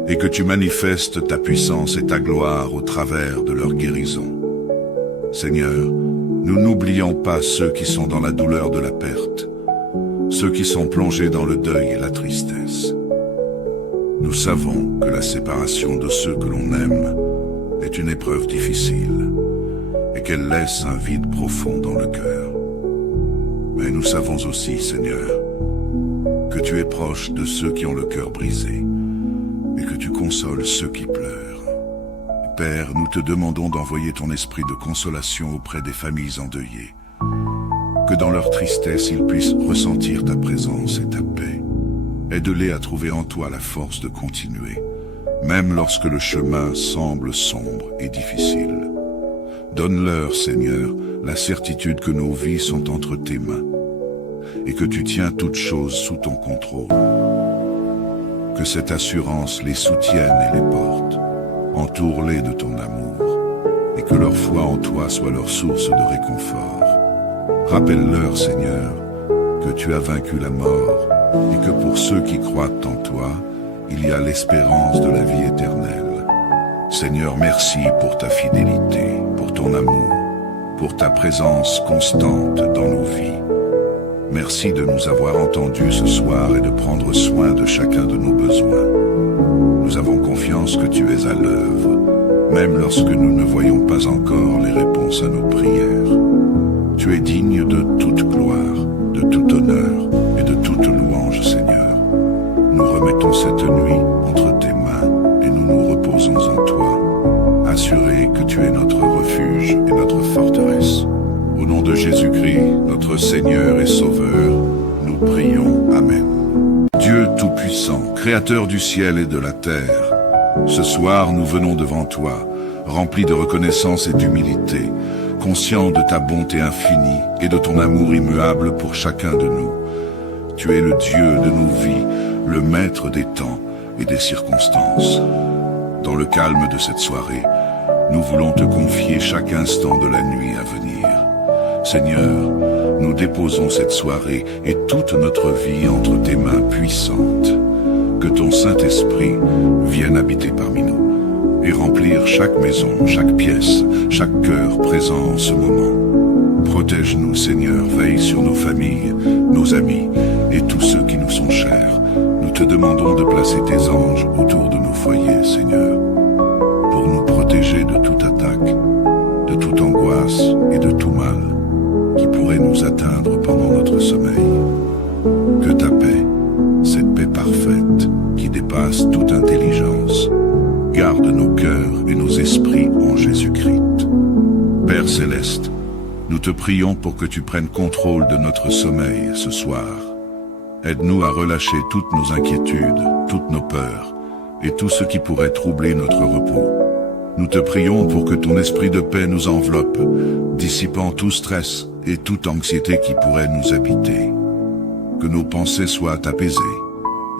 et que tu manifestes ta puissance et ta gloire au travers de leur guérison. Seigneur, nous n'oublions pas ceux qui sont dans la douleur de la perte, ceux qui sont plongés dans le deuil et la tristesse. Nous savons que la séparation de ceux que l'on aime est une épreuve difficile et qu'elle laisse un vide profond dans le cœur. Mais nous savons aussi, Seigneur, que tu es proche de ceux qui ont le cœur brisé et que tu consoles ceux qui pleurent. Père, nous te demandons d'envoyer ton esprit de consolation auprès des familles endeuillées, que dans leur tristesse ils puissent ressentir ta présence et ta paix. Aide-les à trouver en toi la force de continuer, même lorsque le chemin semble sombre et difficile. Donne-leur, Seigneur, la certitude que nos vies sont entre tes mains et que tu tiens toutes choses sous ton contrôle. Que cette assurance les soutienne et les porte. Entoure-les de ton amour et que leur foi en toi soit leur source de réconfort. Rappelle-leur, Seigneur, que tu as vaincu la mort et que pour ceux qui croient en toi, il y a l'espérance de la vie éternelle. Seigneur, merci pour ta fidélité, pour ton amour, pour ta présence constante dans nos vies. Merci de nous avoir entendus ce soir et de prendre soin de chacun de nos besoins. Nous avons confiance que tu es à l'œuvre, même lorsque nous ne voyons pas encore les réponses à nos prières. Tu es digne de toute gloire, de tout honneur et de toute louange, Seigneur. Nous remettons cette nuit entre tes mains et nous nous reposons en toi, assurés que tu es notre refuge et notre forteresse. Au nom de Jésus-Christ, notre Seigneur et Sauveur, nous prions. Amen. Tout-Puissant, Créateur du ciel et de la terre, ce soir nous venons devant toi, remplis de reconnaissance et d'humilité, conscients de ta bonté infinie et de ton amour immuable pour chacun de nous. Tu es le Dieu de nos vies, le maître des temps et des circonstances. Dans le calme de cette soirée, nous voulons te confier chaque instant de la nuit à venir. Seigneur, nous déposons cette soirée et toute notre vie entre tes mains puissantes. Que ton Saint-Esprit vienne habiter parmi nous et remplir chaque maison, chaque pièce, chaque cœur présent en ce moment. Protège-nous, Seigneur, veille sur nos familles, nos amis et tous ceux qui nous sont chers. Nous te demandons de placer tes anges autour de nos foyers, Seigneur, pour nous protéger de toute attaque, de toute angoisse et de tout mal qui pourrait nous atteindre pendant notre sommeil. Que ta paix, cette paix parfaite qui dépasse toute intelligence, garde nos cœurs et nos esprits en Jésus-Christ. Père céleste, nous te prions pour que tu prennes contrôle de notre sommeil ce soir. Aide-nous à relâcher toutes nos inquiétudes, toutes nos peurs et tout ce qui pourrait troubler notre repos. Nous te prions pour que ton esprit de paix nous enveloppe, dissipant tout stress et toute anxiété qui pourrait nous habiter. Que nos pensées soient apaisées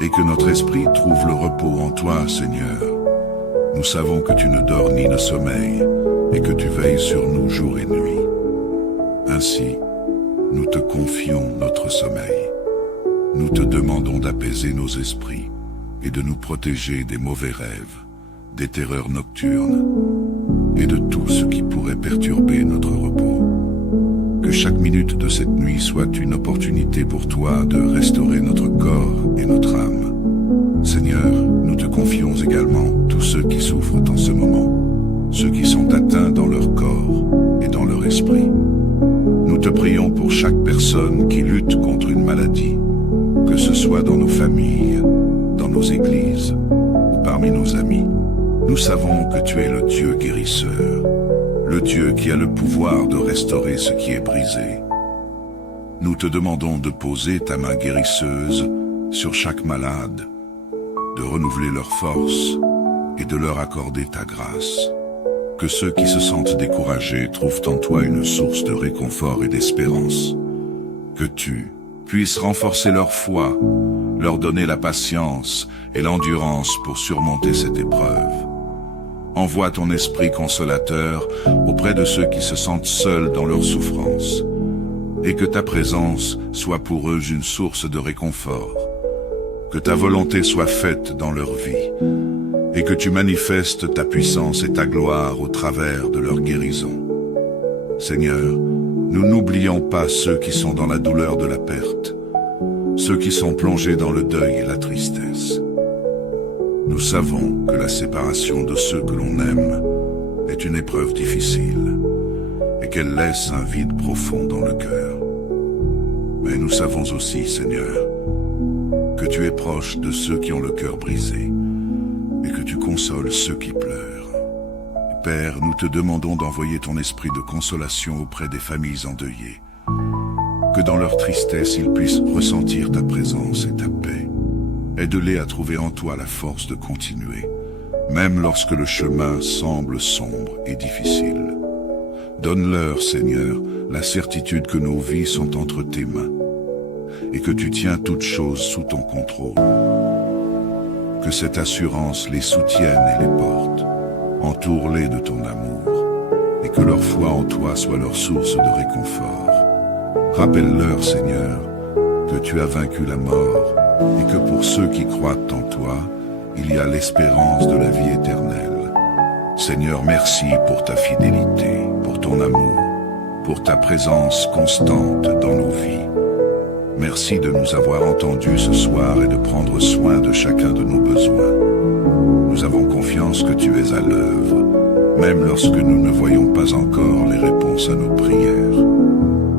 et que notre esprit trouve le repos en toi, Seigneur. Nous savons que tu ne dors ni ne sommeilles et que tu veilles sur nous jour et nuit. Ainsi, nous te confions notre sommeil. Nous te demandons d'apaiser nos esprits et de nous protéger des mauvais rêves, des terreurs nocturnes et de tout ce qui pourrait perturber notre repos. Que chaque minute de cette nuit soit une opportunité pour toi de restaurer notre corps et notre âme. Seigneur, nous te confions également tous ceux qui souffrent en ce moment, ceux qui sont atteints dans leur corps et dans leur esprit. Nous te prions pour chaque personne qui lutte contre une maladie, que ce soit dans nos familles, dans nos églises ou parmi nos amis. Nous savons que tu es le Dieu guérisseur, le Dieu qui a le pouvoir de restaurer ce qui est brisé. Nous te demandons de poser ta main guérisseuse sur chaque malade, de renouveler leurs forces et de leur accorder ta grâce. Que ceux qui se sentent découragés trouvent en toi une source de réconfort et d'espérance. Que tu puisses renforcer leur foi, leur donner la patience et l'endurance pour surmonter cette épreuve. Envoie ton esprit consolateur auprès de ceux qui se sentent seuls dans leur souffrance, et que ta présence soit pour eux une source de réconfort. Que ta volonté soit faite dans leur vie, et que tu manifestes ta puissance et ta gloire au travers de leur guérison. Seigneur, nous n'oublions pas ceux qui sont dans la douleur de la perte, ceux qui sont plongés dans le deuil et la tristesse. Nous savons que la séparation de ceux que l'on aime est une épreuve difficile et qu'elle laisse un vide profond dans le cœur. Mais nous savons aussi, Seigneur, que tu es proche de ceux qui ont le cœur brisé et que tu consoles ceux qui pleurent. Père, nous te demandons d'envoyer ton esprit de consolation auprès des familles endeuillées, que dans leur tristesse ils puissent ressentir ta présence et ta paix. Aide-les à trouver en toi la force de continuer, même lorsque le chemin semble sombre et difficile. Donne-leur, Seigneur, la certitude que nos vies sont entre tes mains et que tu tiens toutes choses sous ton contrôle. Que cette assurance les soutienne et les porte. Entoure-les de ton amour et que leur foi en toi soit leur source de réconfort. Rappelle-leur, Seigneur, que tu as vaincu la mort et que pour ceux qui croient en toi, il y a l'espérance de la vie éternelle. Seigneur, merci pour ta fidélité, pour ton amour, pour ta présence constante dans nos vies. Merci de nous avoir entendus ce soir et de prendre soin de chacun de nos besoins. Nous avons confiance que tu es à l'œuvre, même lorsque nous ne voyons pas encore les réponses à nos prières.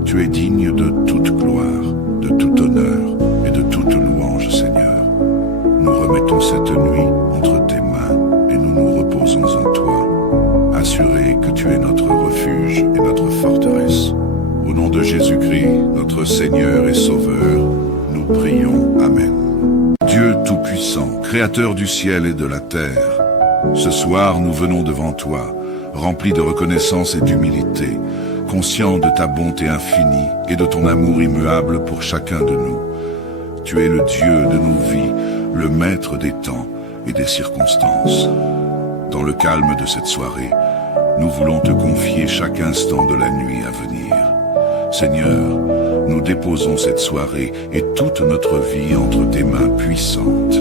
Tu es digne de toute gloire, de tout honneur et de toute louange, Seigneur. Nous remettons cette nuit entre tes mains et nous nous reposons en toi, assurés que tu es notre refuge et notre forteresse. Au nom de Jésus-Christ, notre Seigneur et Sauveur, nous prions. Amen. Dieu Tout-Puissant, Créateur du ciel et de la terre, ce soir nous venons devant toi, remplis de reconnaissance et d'humilité, conscients de ta bonté infinie et de ton amour immuable pour chacun de nous. Tu es le Dieu de nos vies, le maître des temps et des circonstances. Dans le calme de cette soirée, nous voulons te confier chaque instant de la nuit à venir. Seigneur, nous déposons cette soirée et toute notre vie entre tes mains puissantes.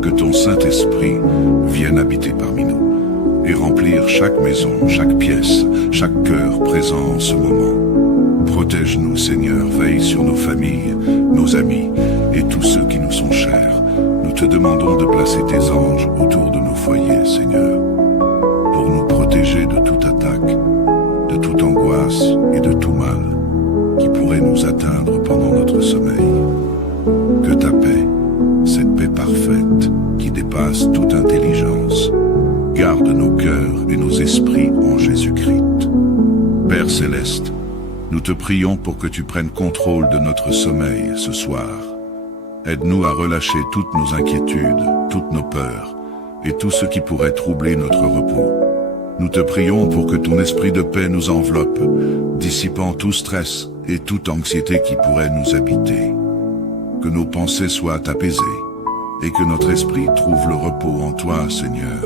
Que ton Saint-Esprit vienne habiter parmi nous et remplir chaque maison, chaque pièce, chaque cœur présent en ce moment. Protège-nous, Seigneur, veille sur nos familles, nos amis et tous ceux qui nous sont chers. Nous te demandons de placer tes anges autour de nos foyers, Seigneur, pour nous protéger de toute attaque, de toute angoisse et de tout mal qui pourrait nous atteindre pendant notre sommeil. Que ta paix, cette paix parfaite qui dépasse toute intelligence, garde nos cœurs et nos esprits en Jésus-Christ. Père céleste, nous te prions pour que tu prennes contrôle de notre sommeil ce soir. Aide-nous à relâcher toutes nos inquiétudes, toutes nos peurs et tout ce qui pourrait troubler notre repos. Nous te prions pour que ton esprit de paix nous enveloppe, dissipant tout stress et toute anxiété qui pourrait nous habiter. Que nos pensées soient apaisées et que notre esprit trouve le repos en toi, Seigneur.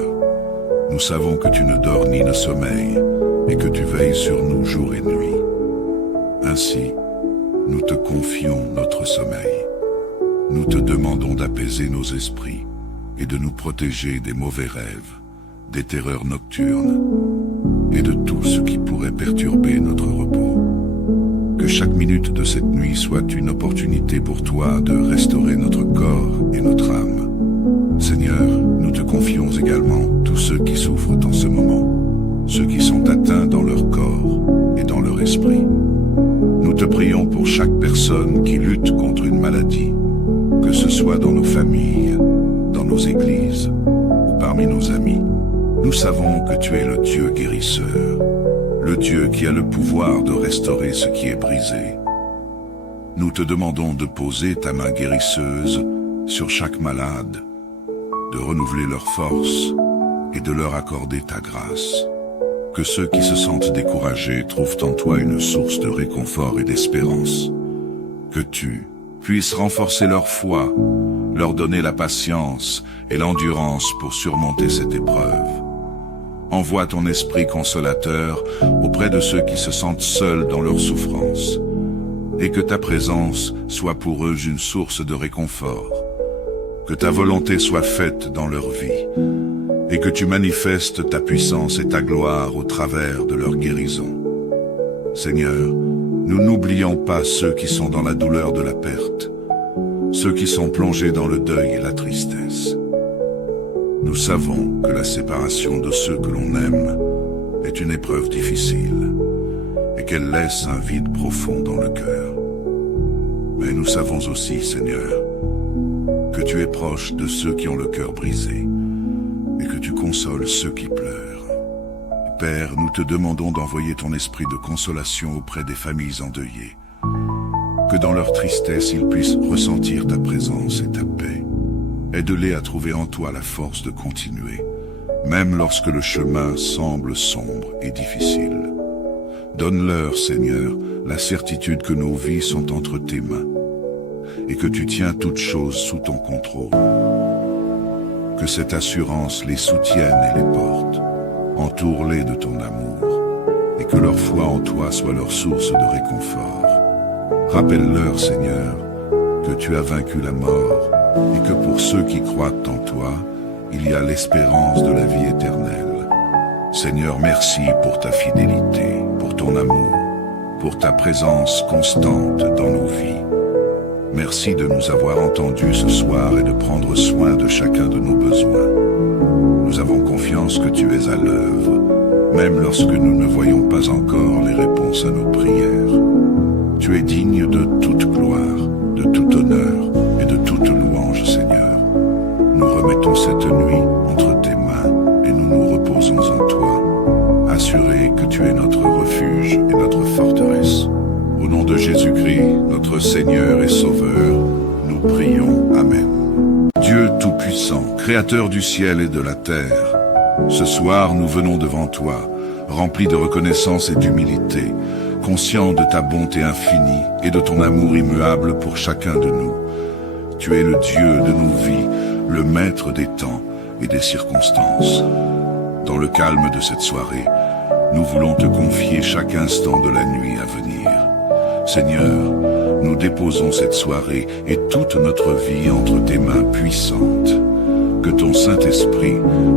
Nous savons que tu ne dors ni ne sommeilles et que tu veilles sur nous jour et nuit. Ainsi, nous te confions notre sommeil. Nous te demandons d'apaiser nos esprits et de nous protéger des mauvais rêves, des terreurs nocturnes et de tout ce qui pourrait perturber notre repos. Que chaque minute de cette nuit soit une opportunité pour toi de restaurer notre corps et notre âme. Seigneur, nous te confions également tous ceux qui souffrent en ce moment, ceux qui sont atteints dans leur corps et dans leur esprit. Nous te prions pour chaque personne qui lutte contre une maladie, que ce soit dans nos familles, dans nos églises ou parmi nos amis. Nous savons que tu es le Dieu guérisseur, le Dieu qui a le pouvoir de restaurer ce qui est brisé. Nous te demandons de poser ta main guérisseuse sur chaque malade, de renouveler leur force et de leur accorder ta grâce. Que ceux qui se sentent découragés trouvent en toi une source de réconfort et d'espérance. Que tu puisses renforcer leur foi, leur donner la patience et l'endurance pour surmonter cette épreuve. Envoie ton esprit consolateur auprès de ceux qui se sentent seuls dans leur souffrance, et que ta présence soit pour eux une source de réconfort. Que ta volonté soit faite dans leur vie, et que tu manifestes ta puissance et ta gloire au travers de leur guérison. Seigneur, nous n'oublions pas ceux qui sont dans la douleur de la perte, ceux qui sont plongés dans le deuil et la tristesse. Nous savons que la séparation de ceux que l'on aime est une épreuve difficile et qu'elle laisse un vide profond dans le cœur. Mais nous savons aussi, Seigneur, que tu es proche de ceux qui ont le cœur brisé et que tu consoles ceux qui pleurent. Père, nous te demandons d'envoyer ton esprit de consolation auprès des familles endeuillées, que dans leur tristesse ils puissent ressentir ta présence et ta paix. Aide-les à trouver en toi la force de continuer, même lorsque le chemin semble sombre et difficile. Donne-leur, Seigneur, la certitude que nos vies sont entre tes mains et que tu tiens toutes choses sous ton contrôle. Que cette assurance les soutienne et les porte. Entoure-les de ton amour et que leur foi en toi soit leur source de réconfort. Rappelle-leur, Seigneur, que tu as vaincu la mort et que pour ceux qui croient en toi, il y a l'espérance de la vie éternelle. Seigneur, merci pour ta fidélité, pour ton amour, pour ta présence constante dans nos vies. Merci de nous avoir entendus ce soir et de prendre soin de chacun de nos besoins. Nous avons confiance que tu es à l'œuvre, même lorsque nous ne voyons pas encore les réponses à nos prières. Tu es digne de toute gloire, de tout honneur et de toute louange, Seigneur. Nous remettons cette nuit entre tes mains et nous nous reposons en toi, assurés que tu es notre refuge et notre forteresse. Au nom de Jésus-Christ, notre Seigneur et Sauveur, nous prions. Amen. Dieu Tout-Puissant, Tout-Puissant, Créateur du ciel et de la terre, ce soir nous venons devant toi, remplis de reconnaissance et d'humilité, conscients de ta bonté infinie et de ton amour immuable pour chacun de nous. Tu es le Dieu de nos vies, le maître des temps et des circonstances. Dans le calme de cette soirée, nous voulons te confier chaque instant de la nuit à venir. Seigneur, nous déposons cette soirée et toute notre vie entre tes mains puissantes. Que ton Saint-Esprit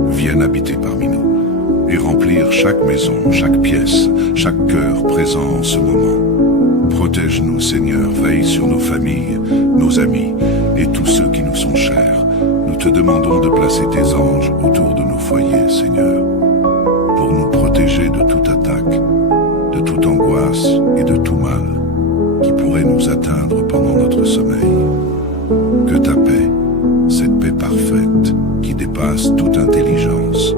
vienne habiter parmi nous et remplir chaque maison, chaque pièce, chaque cœur présent en ce moment. Protège-nous, Seigneur, veille sur nos familles, nos amis et tous ceux qui nous sont chers. Nous te demandons de placer tes anges autour de nos foyers, Seigneur, pour nous protéger de toute attaque, de toute angoisse et de tout mal qui pourrait nous atteindre pendant notre sommeil. Que ta paix, cette paix parfaite qui dépasse toute intelligence,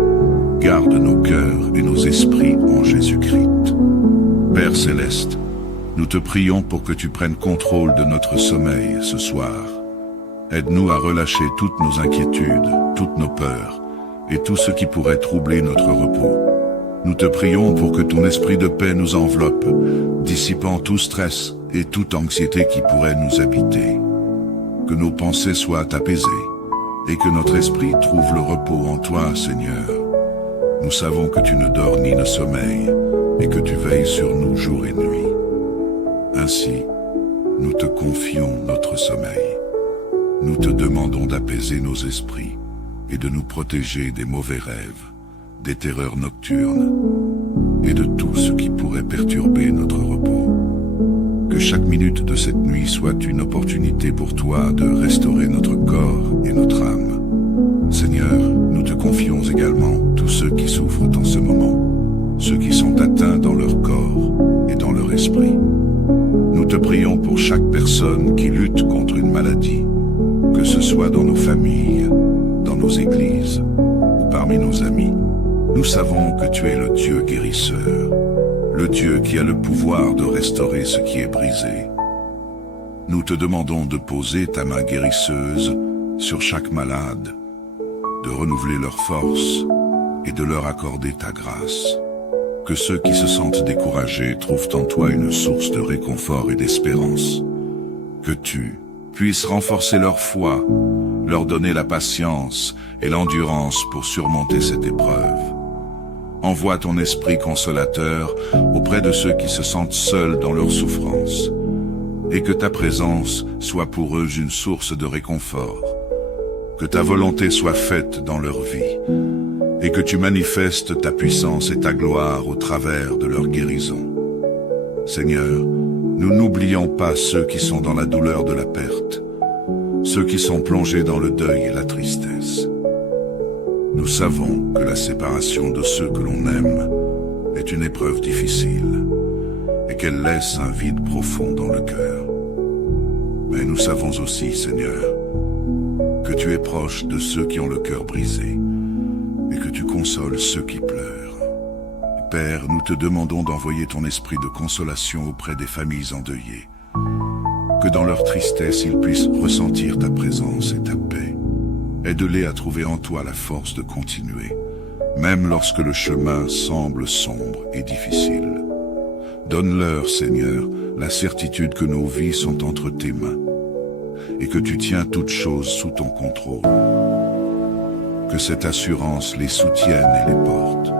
garde nos cœurs et nos esprits en Jésus-Christ. Père céleste, nous te prions pour que tu prennes contrôle de notre sommeil ce soir. Aide-nous à relâcher toutes nos inquiétudes, toutes nos peurs et tout ce qui pourrait troubler notre repos. Nous te prions pour que ton esprit de paix nous enveloppe, dissipant tout stress et toute anxiété qui pourrait nous habiter. Que nos pensées soient apaisées et que notre esprit trouve le repos en toi, Seigneur. Nous savons que tu ne dors ni ne sommeilles et que tu veilles sur nous jour et nuit. Ainsi, nous te confions notre sommeil. Nous te demandons d'apaiser nos esprits et de nous protéger des mauvais rêves, des terreurs nocturnes et de tout ce qui pourrait perturber notre repos. Que chaque minute de cette nuit soit une opportunité pour toi de restaurer notre corps et notre âme. Seigneur, nous te confions également tous ceux qui souffrent en ce moment, ceux qui sont atteints dans leur corps et dans leur esprit. Nous te prions pour chaque personne qui lutte contre une maladie, que ce soit dans nos familles, dans nos églises ou parmi nos amis. Nous savons que tu es le Dieu guérisseur, le Dieu qui a le pouvoir de restaurer ce qui est brisé. Nous te demandons de poser ta main guérisseuse sur chaque malade, de renouveler leurs forces et de leur accorder ta grâce. Que ceux qui se sentent découragés trouvent en toi une source de réconfort et d'espérance. Que tu puisses renforcer leur foi, leur donner la patience et l'endurance pour surmonter cette épreuve. Envoie ton esprit consolateur auprès de ceux qui se sentent seuls dans leur souffrance, et que ta présence soit pour eux une source de réconfort. Que ta volonté soit faite dans leur vie, et que tu manifestes ta puissance et ta gloire au travers de leur guérison. Seigneur, nous n'oublions pas ceux qui sont dans la douleur de la perte, ceux qui sont plongés dans le deuil et la tristesse. Nous savons que la séparation de ceux que l'on aime est une épreuve difficile et qu'elle laisse un vide profond dans le cœur. Mais nous savons aussi, Seigneur, que tu es proche de ceux qui ont le cœur brisé et que tu consoles ceux qui pleurent. Père, nous te demandons d'envoyer ton esprit de consolation auprès des familles endeuillées, que dans leur tristesse ils puissent ressentir ta présence et ta paix. Aide-les à trouver en toi la force de continuer, même lorsque le chemin semble sombre et difficile. Donne-leur, Seigneur, la certitude que nos vies sont entre tes mains et que tu tiens toutes choses sous ton contrôle. Que cette assurance les soutienne et les porte.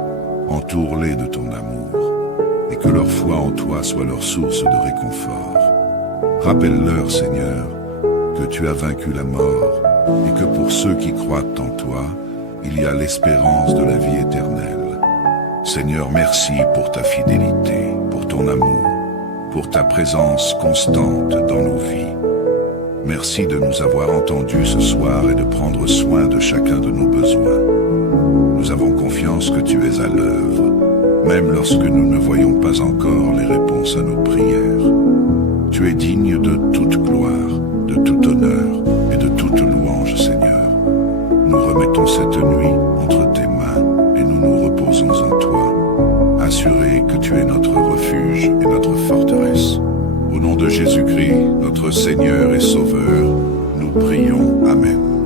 Entoure-les de ton amour et que leur foi en toi soit leur source de réconfort. Rappelle-leur, Seigneur, que tu as vaincu la mort et que pour ceux qui croient en toi, il y a l'espérance de la vie éternelle. Seigneur, merci pour ta fidélité, pour ton amour, pour ta présence constante dans nos vies. Merci de nous avoir entendus ce soir et de prendre soin de chacun de nos besoins. Nous avons confiance que tu es à l'œuvre, même lorsque nous ne voyons pas encore les réponses à nos prières. Tu es digne de toute gloire, de tout honneur et de toute louange, Seigneur. Nous remettons cette nuit entre tes mains et nous nous reposons en toi, assurés que tu es notre refuge et notre forteresse. Au nom de Jésus-Christ, notre Seigneur et Sauveur, nous prions. Amen.